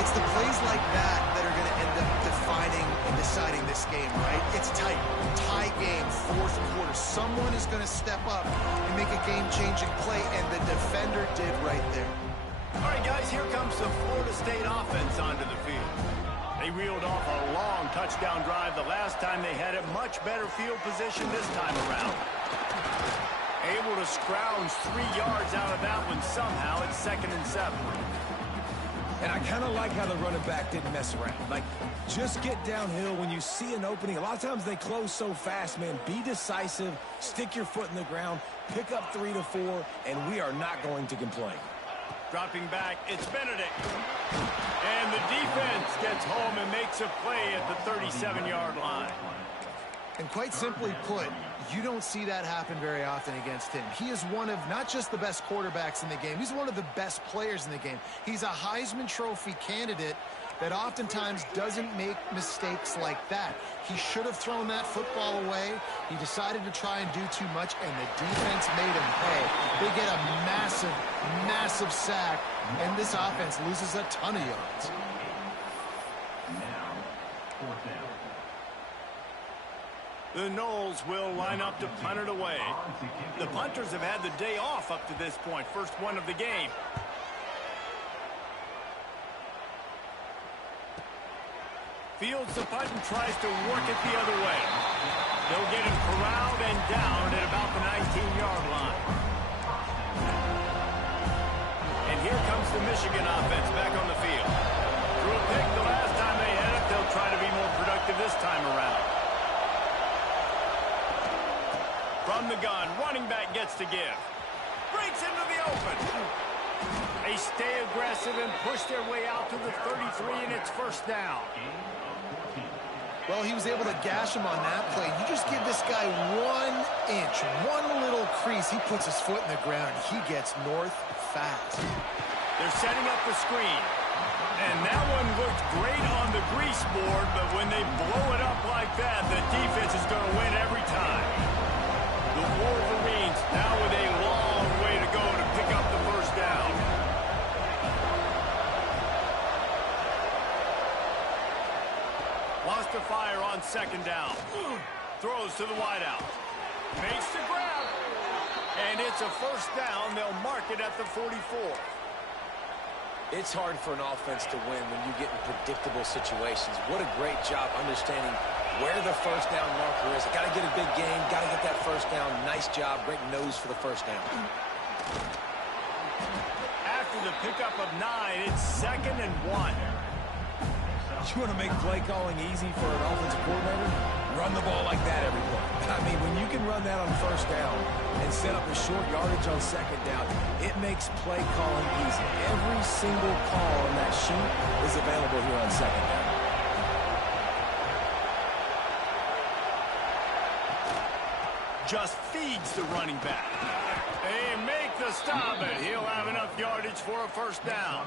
It's the plays like that that are going to end up defining and deciding this game, right? It's tight. Tie game, fourth quarter. Someone is going to step up and make a game-changing play, and the defender did right there. All right, guys, here comes the Florida State offense onto the field. They reeled off a long touchdown drive the last time they had it. Much better field position this time around. Able to scrounge 3 yards out of that one somehow. It's 2nd and 7. And I kind of like how the running back didn't mess around. Like, just get downhill when you see an opening. A lot of times they close so fast, man. Be decisive, stick your foot in the ground, pick up 3 to 4, and we are not going to complain. Dropping back, it's Benedict. And the defense gets home and makes a play at the 37-yard line. And quite simply put, you don't see that happen very often against him. He is one of not just the best quarterbacks in the game, he's one of the best players in the game. He's a Heisman Trophy candidate that oftentimes doesn't make mistakes like that. He should have thrown that football away. He decided to try and do too much, and the defense made him pay. They get a massive, massive sack, and this offense loses a ton of yards. The Knowles will line up to punt it away. The punters have had the day off up to this point. First one of the game. Fields the punt and tries to work it the other way. They'll get him corralled and down at about the 19-yard line. And here comes the Michigan offense back on the field. Threw a pick the last time they had it. They'll try to be more productive this time around. From the gun, running back gets to give. Breaks into the open. They stay aggressive and push their way out to the 33, and it's first down. Well, he was able to gash him on that play. You just give this guy 1 inch, one little crease. He puts his foot in the ground, and he gets north fast. They're setting up the screen. And that one looked great on the grease board, but when they blow it up like that, the defense is going to win every time. The Wolverines now with a long way to go to pick up the first down. Wants to fire on second down. Throws to the wideout. Makes the grab. And it's a first down. They'll mark it at the 44. It's hard for an offense to win when you get in predictable situations. What a great job understanding where the first down marker is. Got to get a big game. Got to get that first down. Nice job. Great nose for the first down. After the pickup of 9, it's 2nd and 1. You want to make play calling easy for an offensive coordinator? Run the ball like that every play. I mean, when you can run that on first down and set up a short yardage on second down, it makes play calling easy. Every single call on that sheet is available here on second down. Just feeds the running back. They make the stop, and he'll have enough yardage for a first down.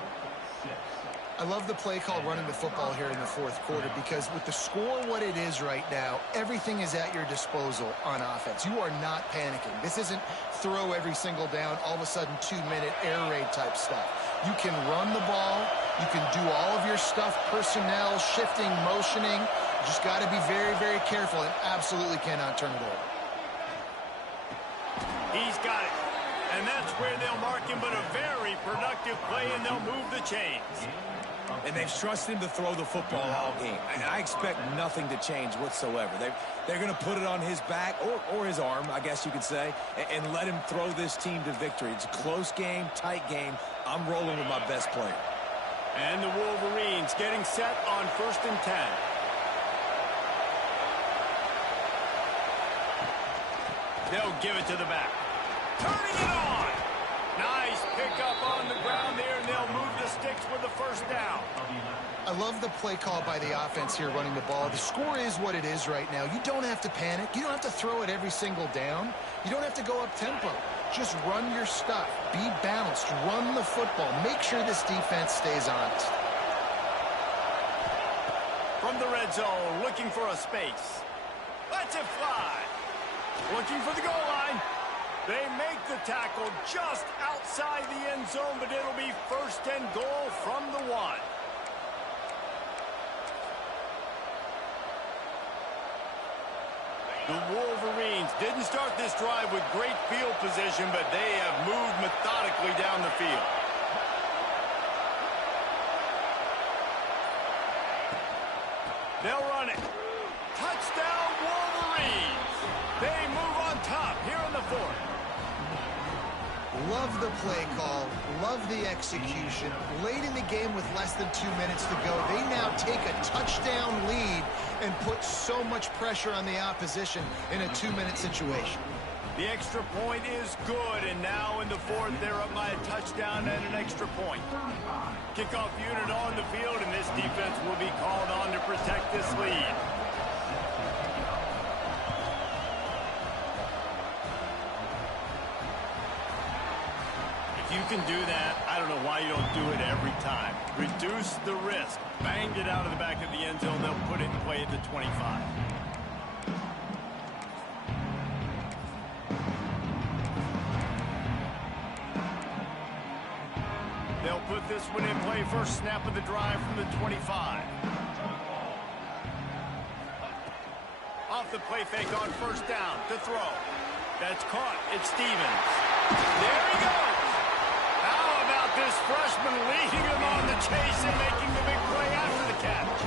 I love the play call running the football here in the fourth quarter because with the score what it is right now, everything is at your disposal on offense. You are not panicking. This isn't throw every single down, all of a sudden 2-minute air raid type stuff. You can run the ball. You can do all of your stuff, personnel, shifting, motioning. You just got to be very, very careful and absolutely cannot turn it over. He's got it. And that's where they'll mark him, but a very productive play, and they'll move the chains. And they've trusted him to throw the football all game. And I expect nothing to change whatsoever. They're going to put it on his back, or his arm, I guess you could say, and let him throw this team to victory. It's a close game, tight game. I'm rolling with my best player. And the Wolverines getting set on 1st and 10. They'll give it to the back. Turning it on. Nice pickup on the ground there, and they'll move the sticks with the first down. I love the play call by the offense here running the ball. The score is what it is right now. You don't have to panic. You don't have to throw it every single down. You don't have to go up tempo. Just run your stuff. Be balanced. Run the football. Make sure this defense stays honest. From the red zone, looking for a space. Lets it fly. Looking for the goal line. They make the tackle just outside the end zone, but it'll be 1st and goal from the 1. The Wolverines didn't start this drive with great field position, but they have moved methodically down the field. They'll run it. Touchdown, Wolverines. They move on top here in the 4th. Love the play call. Love the execution. Late in the game with less than 2 minutes to go, they now take a touchdown lead and put so much pressure on the opposition in a 2-minute situation. The extra point is good, and now in the 4th, they're up by a touchdown and an extra point. Kickoff unit on the field, and this defense will be called on to protect this lead. If you can do that, I don't know why you don't do it every time. Reduce the risk. Banged it out of the back of the end zone. They'll put it in play at the 25. They'll put this one in play. First snap of the drive from the 25. off the play fake on first down to throw. That's caught. It's Stevens. There he goes. How about this freshman leading him on the chase and making the big play after the catch?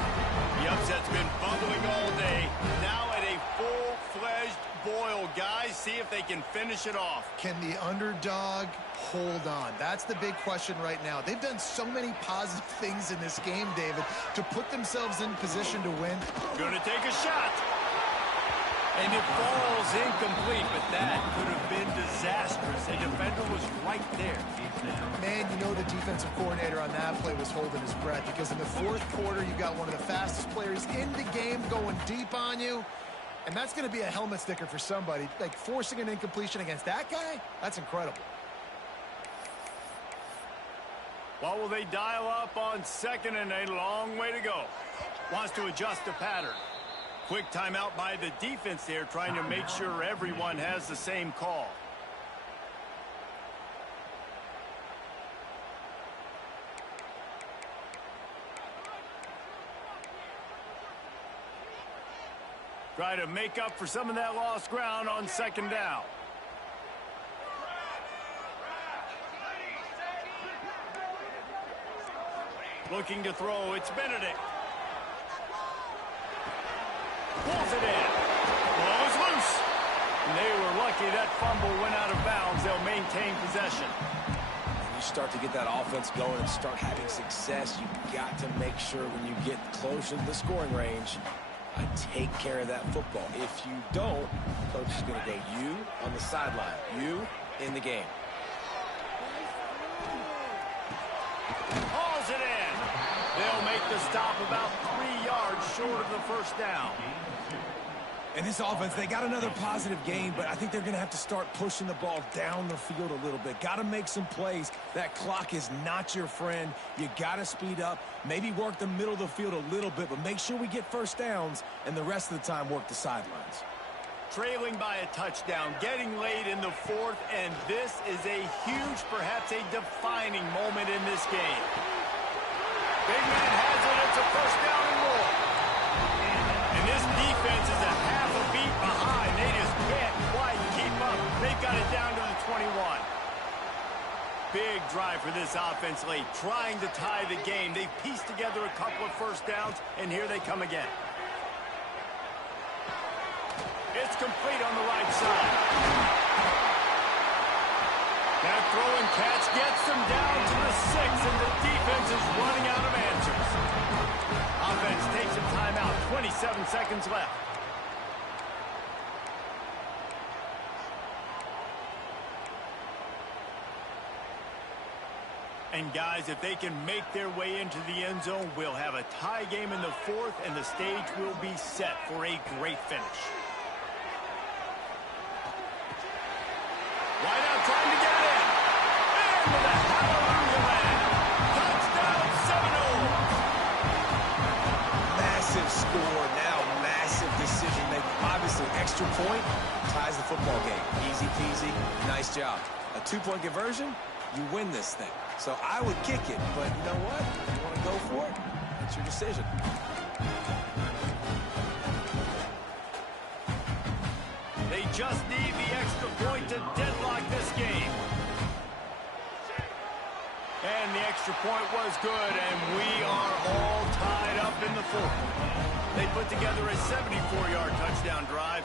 The upset's been bubbling all day. Now at a full-fledged boil. Guys, see if they can finish it off. Can the underdog hold on? That's the big question right now. They've done so many positive things in this game, David, to put themselves in position to win. Gonna take a shot. And it falls incomplete, but that could have been disastrous. The defender was right there. Man, you know the defensive coordinator on that play was holding his breath, because in the fourth quarter, you got one of the fastest players in the game going deep on you. And that's going to be a helmet sticker for somebody. Like, forcing an incompletion against that guy, that's incredible. What will they dial up on second and a long way to go? Wants to adjust the pattern. Quick timeout by the defense there, trying to make sure everyone has the same call. Try to make up for some of that lost ground on second down. Looking to throw, it's Benedict. Pulls it in. Ball is loose. And they were lucky that fumble went out of bounds. They'll maintain possession. When you start to get that offense going and start having success, you've got to make sure when you get closer to the scoring range, take care of that football. If you don't, coach is going to go you on the sideline, you in the game. Hauls it in. They'll make the stop about 3 yards short of the first down. And this offense, they got another positive game, but I think they're going to have to start pushing the ball down the field a little bit. Got to make some plays. That clock is not your friend. You got to speed up, maybe work the middle of the field a little bit, but make sure we get first downs, and the rest of the time work the sidelines. Trailing by a touchdown, getting late in the fourth, and this is a huge, perhaps a defining moment in this game. Big man has it. It's a first down and more. And this defense is a half a beat behind. They just can't quite keep up. They've got it down to the 21. Big drive for this offense late, trying to tie the game. They've pieced together a couple of first downs, and here they come again. It's complete on the right side. That throw and catch gets them down to the 6, and the defense is running out of answers. Offense takes a timeout, 27 seconds left. And guys, if they can make their way into the end zone, we'll have a tie game in the fourth, and the stage will be set for a great finish. Right out, trying to get it in. And with a hallelujah land. Touchdown, 7-0. Massive score, now massive decision making. Obviously, extra point ties the football game. Easy peasy, nice job. A 2-point conversion, you win this thing. So I would kick it, but you know what? If you want to go for it, it's your decision. They just need the extra point to deadlock this game. And the extra point was good, and we are all tied up in the fourth. They put together a 74-yard touchdown drive.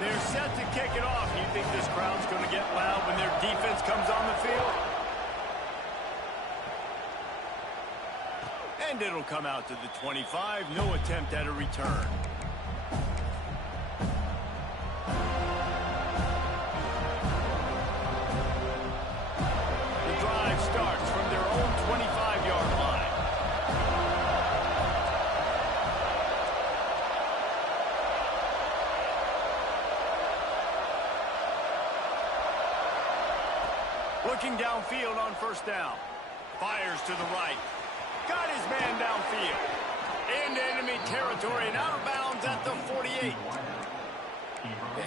They're set to kick it off. You think this crowd's going to get loud when their defense comes on the field? And it'll come out to the 25. No attempt at a return. The drive starts from their own 25-yard line. Looking downfield on first down. Fires to the right. Got his man downfield. Into enemy territory and out of bounds at the 48.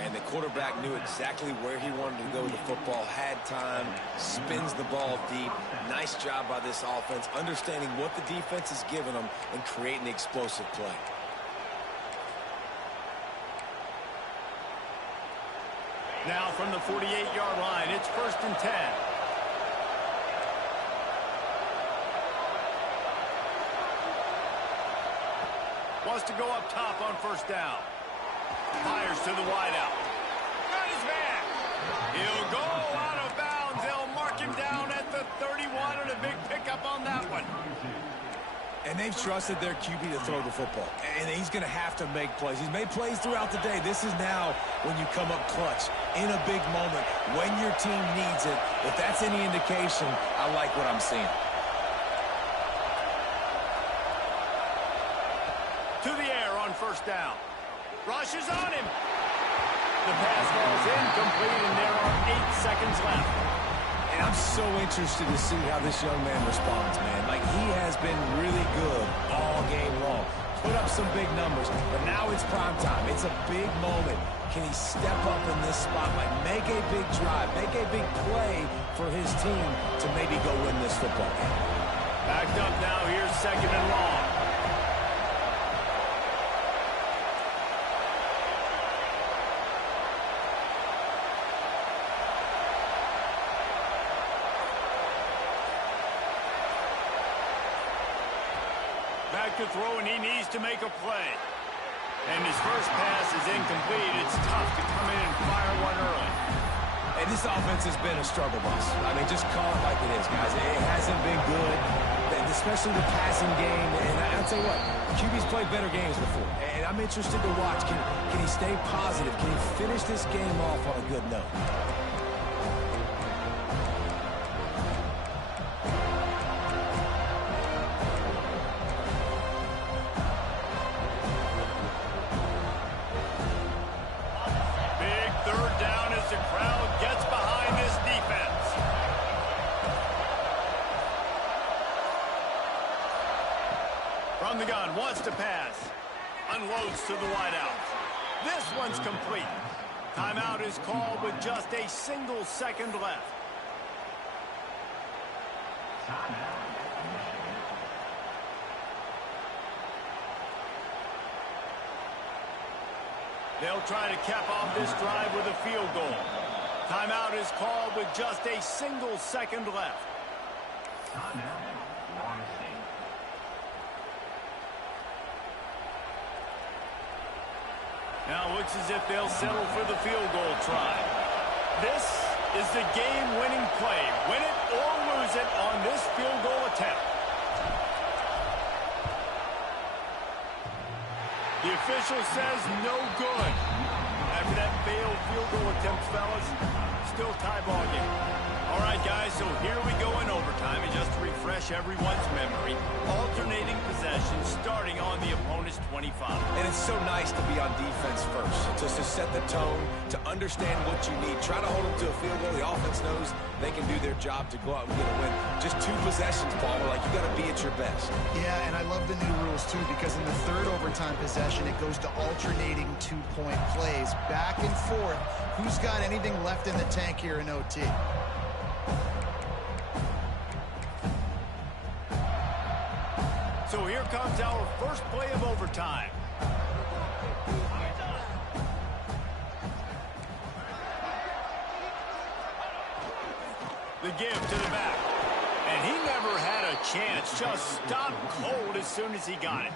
And the quarterback knew exactly where he wanted to go with the football, had time, spins the ball deep. Nice job by this offense, understanding what the defense is giving them and creating the explosive play. Now from the 48-yard line, it's 1st and 10. Wants to go up top on 1st down. Fires to the wideout. Got his man. He'll go out of bounds. They'll mark him down at the 31, and a big pickup on that one. And they've trusted their QB to throw the football. And he's going to have to make plays. He's made plays throughout the day. This is now when you come up clutch in a big moment when your team needs it. If that's any indication, I like what I'm seeing. To the air on 1st down. Rushes on him. The pass falls incomplete, and there are 8 seconds left. And I'm so interested to see how this young man responds, man. Like, he has been really good all game long. Put up some big numbers, but now it's prime time. It's a big moment. Can he step up in this spot, like make a big drive, make a big play for his team to maybe go win this football game? Backed up now. Here's 2nd and long. Back to throw, and he needs to make a play. And his first pass is incomplete. It's tough to come in and fire one early. And this offense has been a struggle bus. I mean, just call it like it is, guys. It hasn't been good, especially the passing game. And I'll tell you what, QB's played better games before. And I'm interested to watch. Can he stay positive? Can he finish this game off on a good note? From the gun, wants to pass. Unloads to the wideout. This one's complete. Timeout is called with just a single second left. They'll try to cap off this drive with a field goal. Timeout is called with just a single second left. Now looks as if they'll settle for the field goal try. This is the game-winning play. Win it or lose it on this field goal attempt. The official says no good. After that failed field goal attempt, fellas, still tie ball game. All right, guys, so here we go in overtime. And just to refresh everyone's memory, alternating possession starting on the opponent's 25. And it's so nice to be on defense first, just to set the tone, to understand what you need. Try to hold them to a field goal. The offense knows they can do their job to go out and get a win. Just 2 possessions, Paul. Like, you got to be at your best. Yeah, and I love the new rules, too, because in the 3rd overtime possession, it goes to alternating 2-point plays. Back and forth. Who's got anything left in the tank here in OT? So here comes our first play of overtime. The give to the back. And he never had a chance. Just stopped cold as soon as he got it.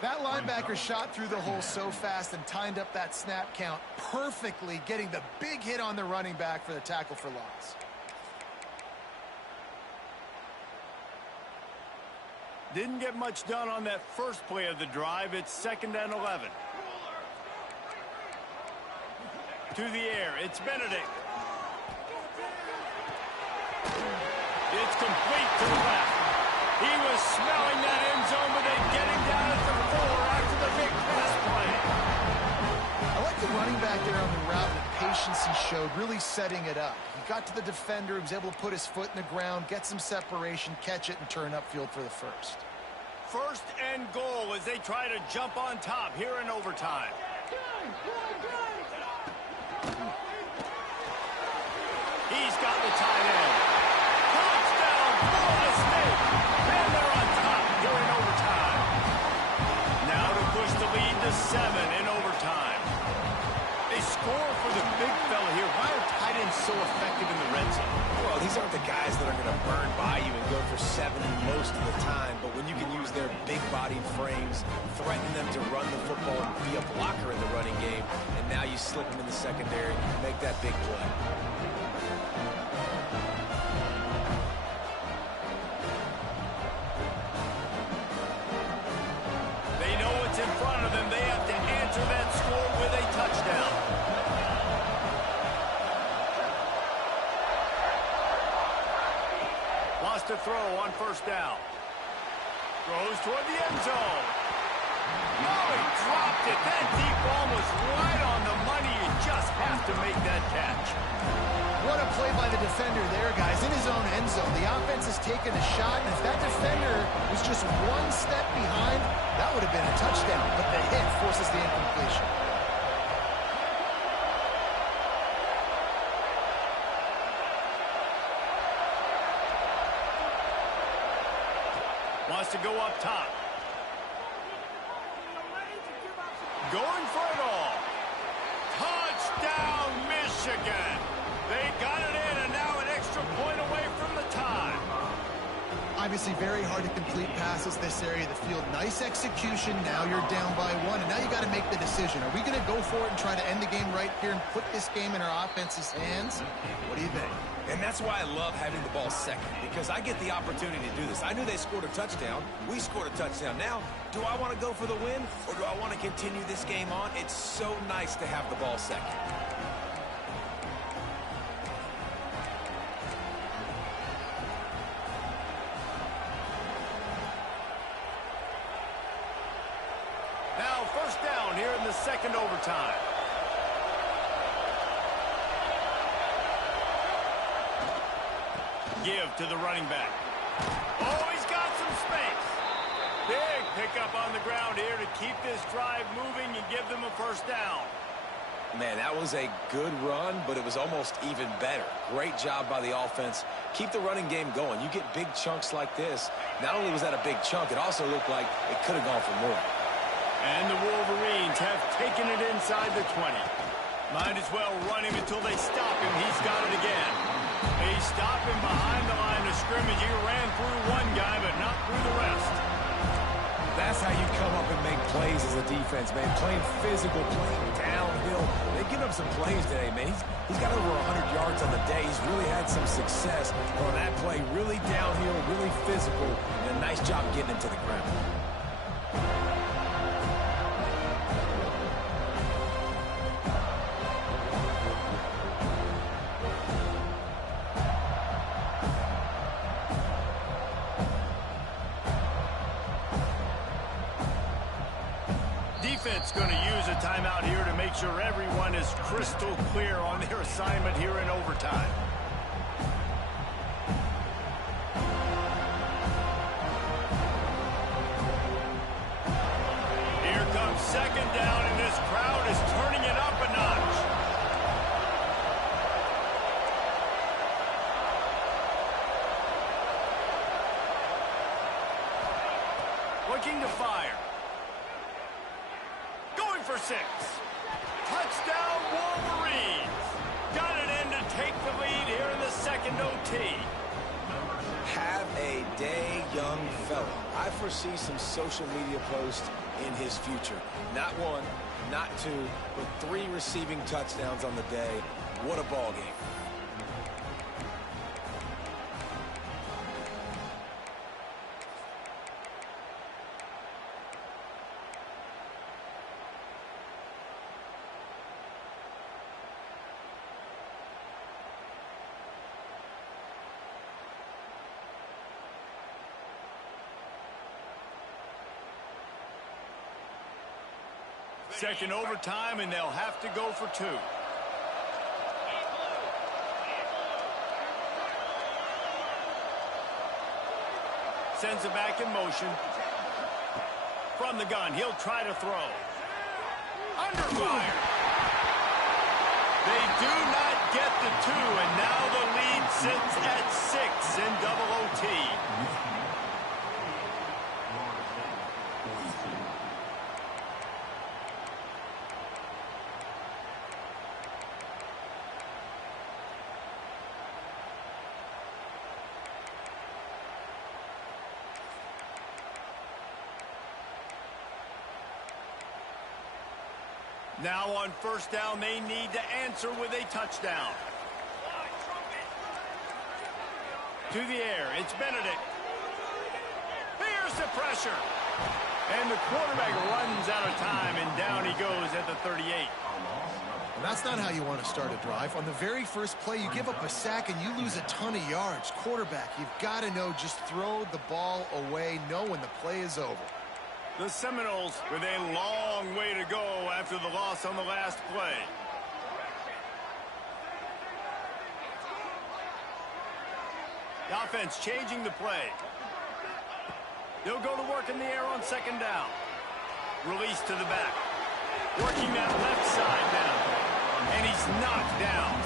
That linebacker shot through the hole so fast and timed up that snap count perfectly, getting the big hit on the running back for the tackle for loss. Didn't get much done on that first play of the drive. It's 2nd and 11. To the air, it's Benedict. It's complete to the left. He was smelling that end zone, but they get him down at the 4 after the big pass play. I like the running back there on the route and the patience he showed, really setting it up. He got to the defender, he was able to put his foot in the ground, get some separation, catch it, and turn upfield for the first. 1st and goal as they try to jump on top here in overtime. He's got the tight end. Touchdown, Florida State. And they're on top here in overtime. Now to push the lead to 7 in overtime. They score for the big so effective in the red zone? Well, these aren't the guys that are going to burn by you and go for 7 most of the time, but when you can use their big-bodied frames, threaten them to run the football and be a blocker in the running game, and now you slip them in the secondary, make that big play. They know what's in front of them. They have to answer that score with a touchdown. Lost a throw on first down. Throws toward the end zone. No, he dropped it. That deep ball was right on the money. You just have to make that catch. What a play by the defender there, guys. In his own end zone, the offense has taken a shot, and if that defender was just one step behind, that would have been a touchdown, but the hit forces the incompletion. Wants to go up top. Going for it all. Touchdown, Michigan. They got it in, and now an extra point away from the tie. Obviously very hard to complete passes this area of the field. Nice execution. Now you're down by 1, and now you got to make the decision. Are we going to go for it and try to end the game right here and put this game in our offense's hands? What do you think? And that's why I love having the ball second, because I get the opportunity to do this. I knew they scored a touchdown. We scored a touchdown. Now, do I want to go for the win, or do I want to continue this game on? It's so nice to have the ball second. Now first down here in the second overtime. Give to the running back. Oh, he's got some space. Big pickup on the ground here to keep this drive moving and give them a first down. Man, that was a good run, but it was almost even better. Great job by the offense. Keep the running game going. You get big chunks like this. Not only was that a big chunk, it also looked like it could have gone for more. And the Wolverines have taken it inside the 20. Might as well run him until they stop him. He's got it again. They stop him behind the line of scrimmage. He ran through one guy, but not through the rest. That's how you come up and make plays as a defense, man. Playing physical, playing downhill. They've given up some plays today, man. He's got over 100 yards on the day. He's really had some success on that play. Really downhill, really physical, and a nice job getting him to the ground. Defense going to use a timeout here to make sure everyone is crystal clear on their assignment here in overtime. Here comes second down, and this crowd is turning it up a notch. Looking to fire. Going for 6. Touchdown, Wolverines. Got it in to take the lead here in the second OT. Have a day, young fella. I foresee some social media posts in his future. Not 1, not 2, but 3 receiving touchdowns on the day. What a ball game. Second overtime, and they'll have to go for 2. Sends it back in motion. From the gun, he'll try to throw. Under fire. They do not get the 2, and now the lead sits at 6 in double OT. Now on first down, they need to answer with a touchdown. To the air, it's Benedict. Here's the pressure. And the quarterback runs out of time, and down he goes at the 38. And that's not how you want to start a drive. On the very first play, you give up a sack and you lose a ton of yards. Quarterback, you've got to know, just throw the ball away, know when the play is over. The Seminoles with a long way to go after the loss on the last play. The offense changing the play. They'll go to work in the air on second down. Release to the back. Working that left side now. And he's knocked down.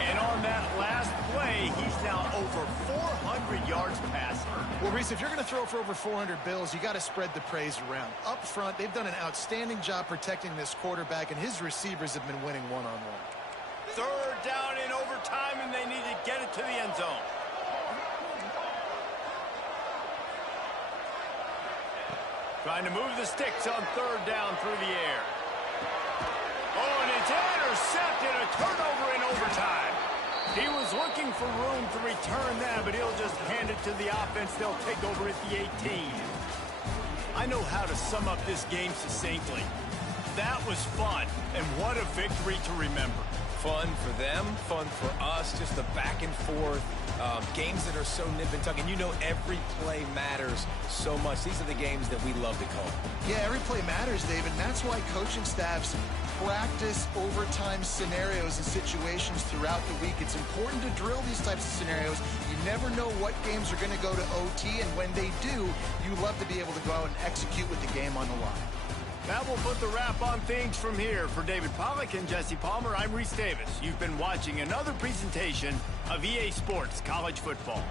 And on that last play, he's now over 400 yards passing. Well, Reese, if you're going to throw for over 400 bills, you got to spread the praise around. Up front, they've done an outstanding job protecting this quarterback, and his receivers have been winning one-on-one. Third down in overtime, and they need to get it to the end zone. Trying to move the sticks on third down through the air. Oh, and it's intercepted, a turnover in overtime. He was looking for room to return that, but he'll just hand it to the offense. They'll take over at the 18. I know how to sum up this game succinctly. That was fun, and what a victory to remember. Fun for them, fun for us, just the back and forth, games that are so nip and tuck, and you know every play matters so much. These are the games that we love to call. Yeah, every play matters, David, and that's why coaching staffs practice overtime scenarios and situations throughout the week. It's important to drill these types of scenarios. You never know what games are going to go to OT, and when they do, you love to be able to go out and execute with the game on the line. That will put the wrap on things from here. For David Pollack and Jesse Palmer, I'm Reese Davis. You've been watching another presentation of EA Sports College Football.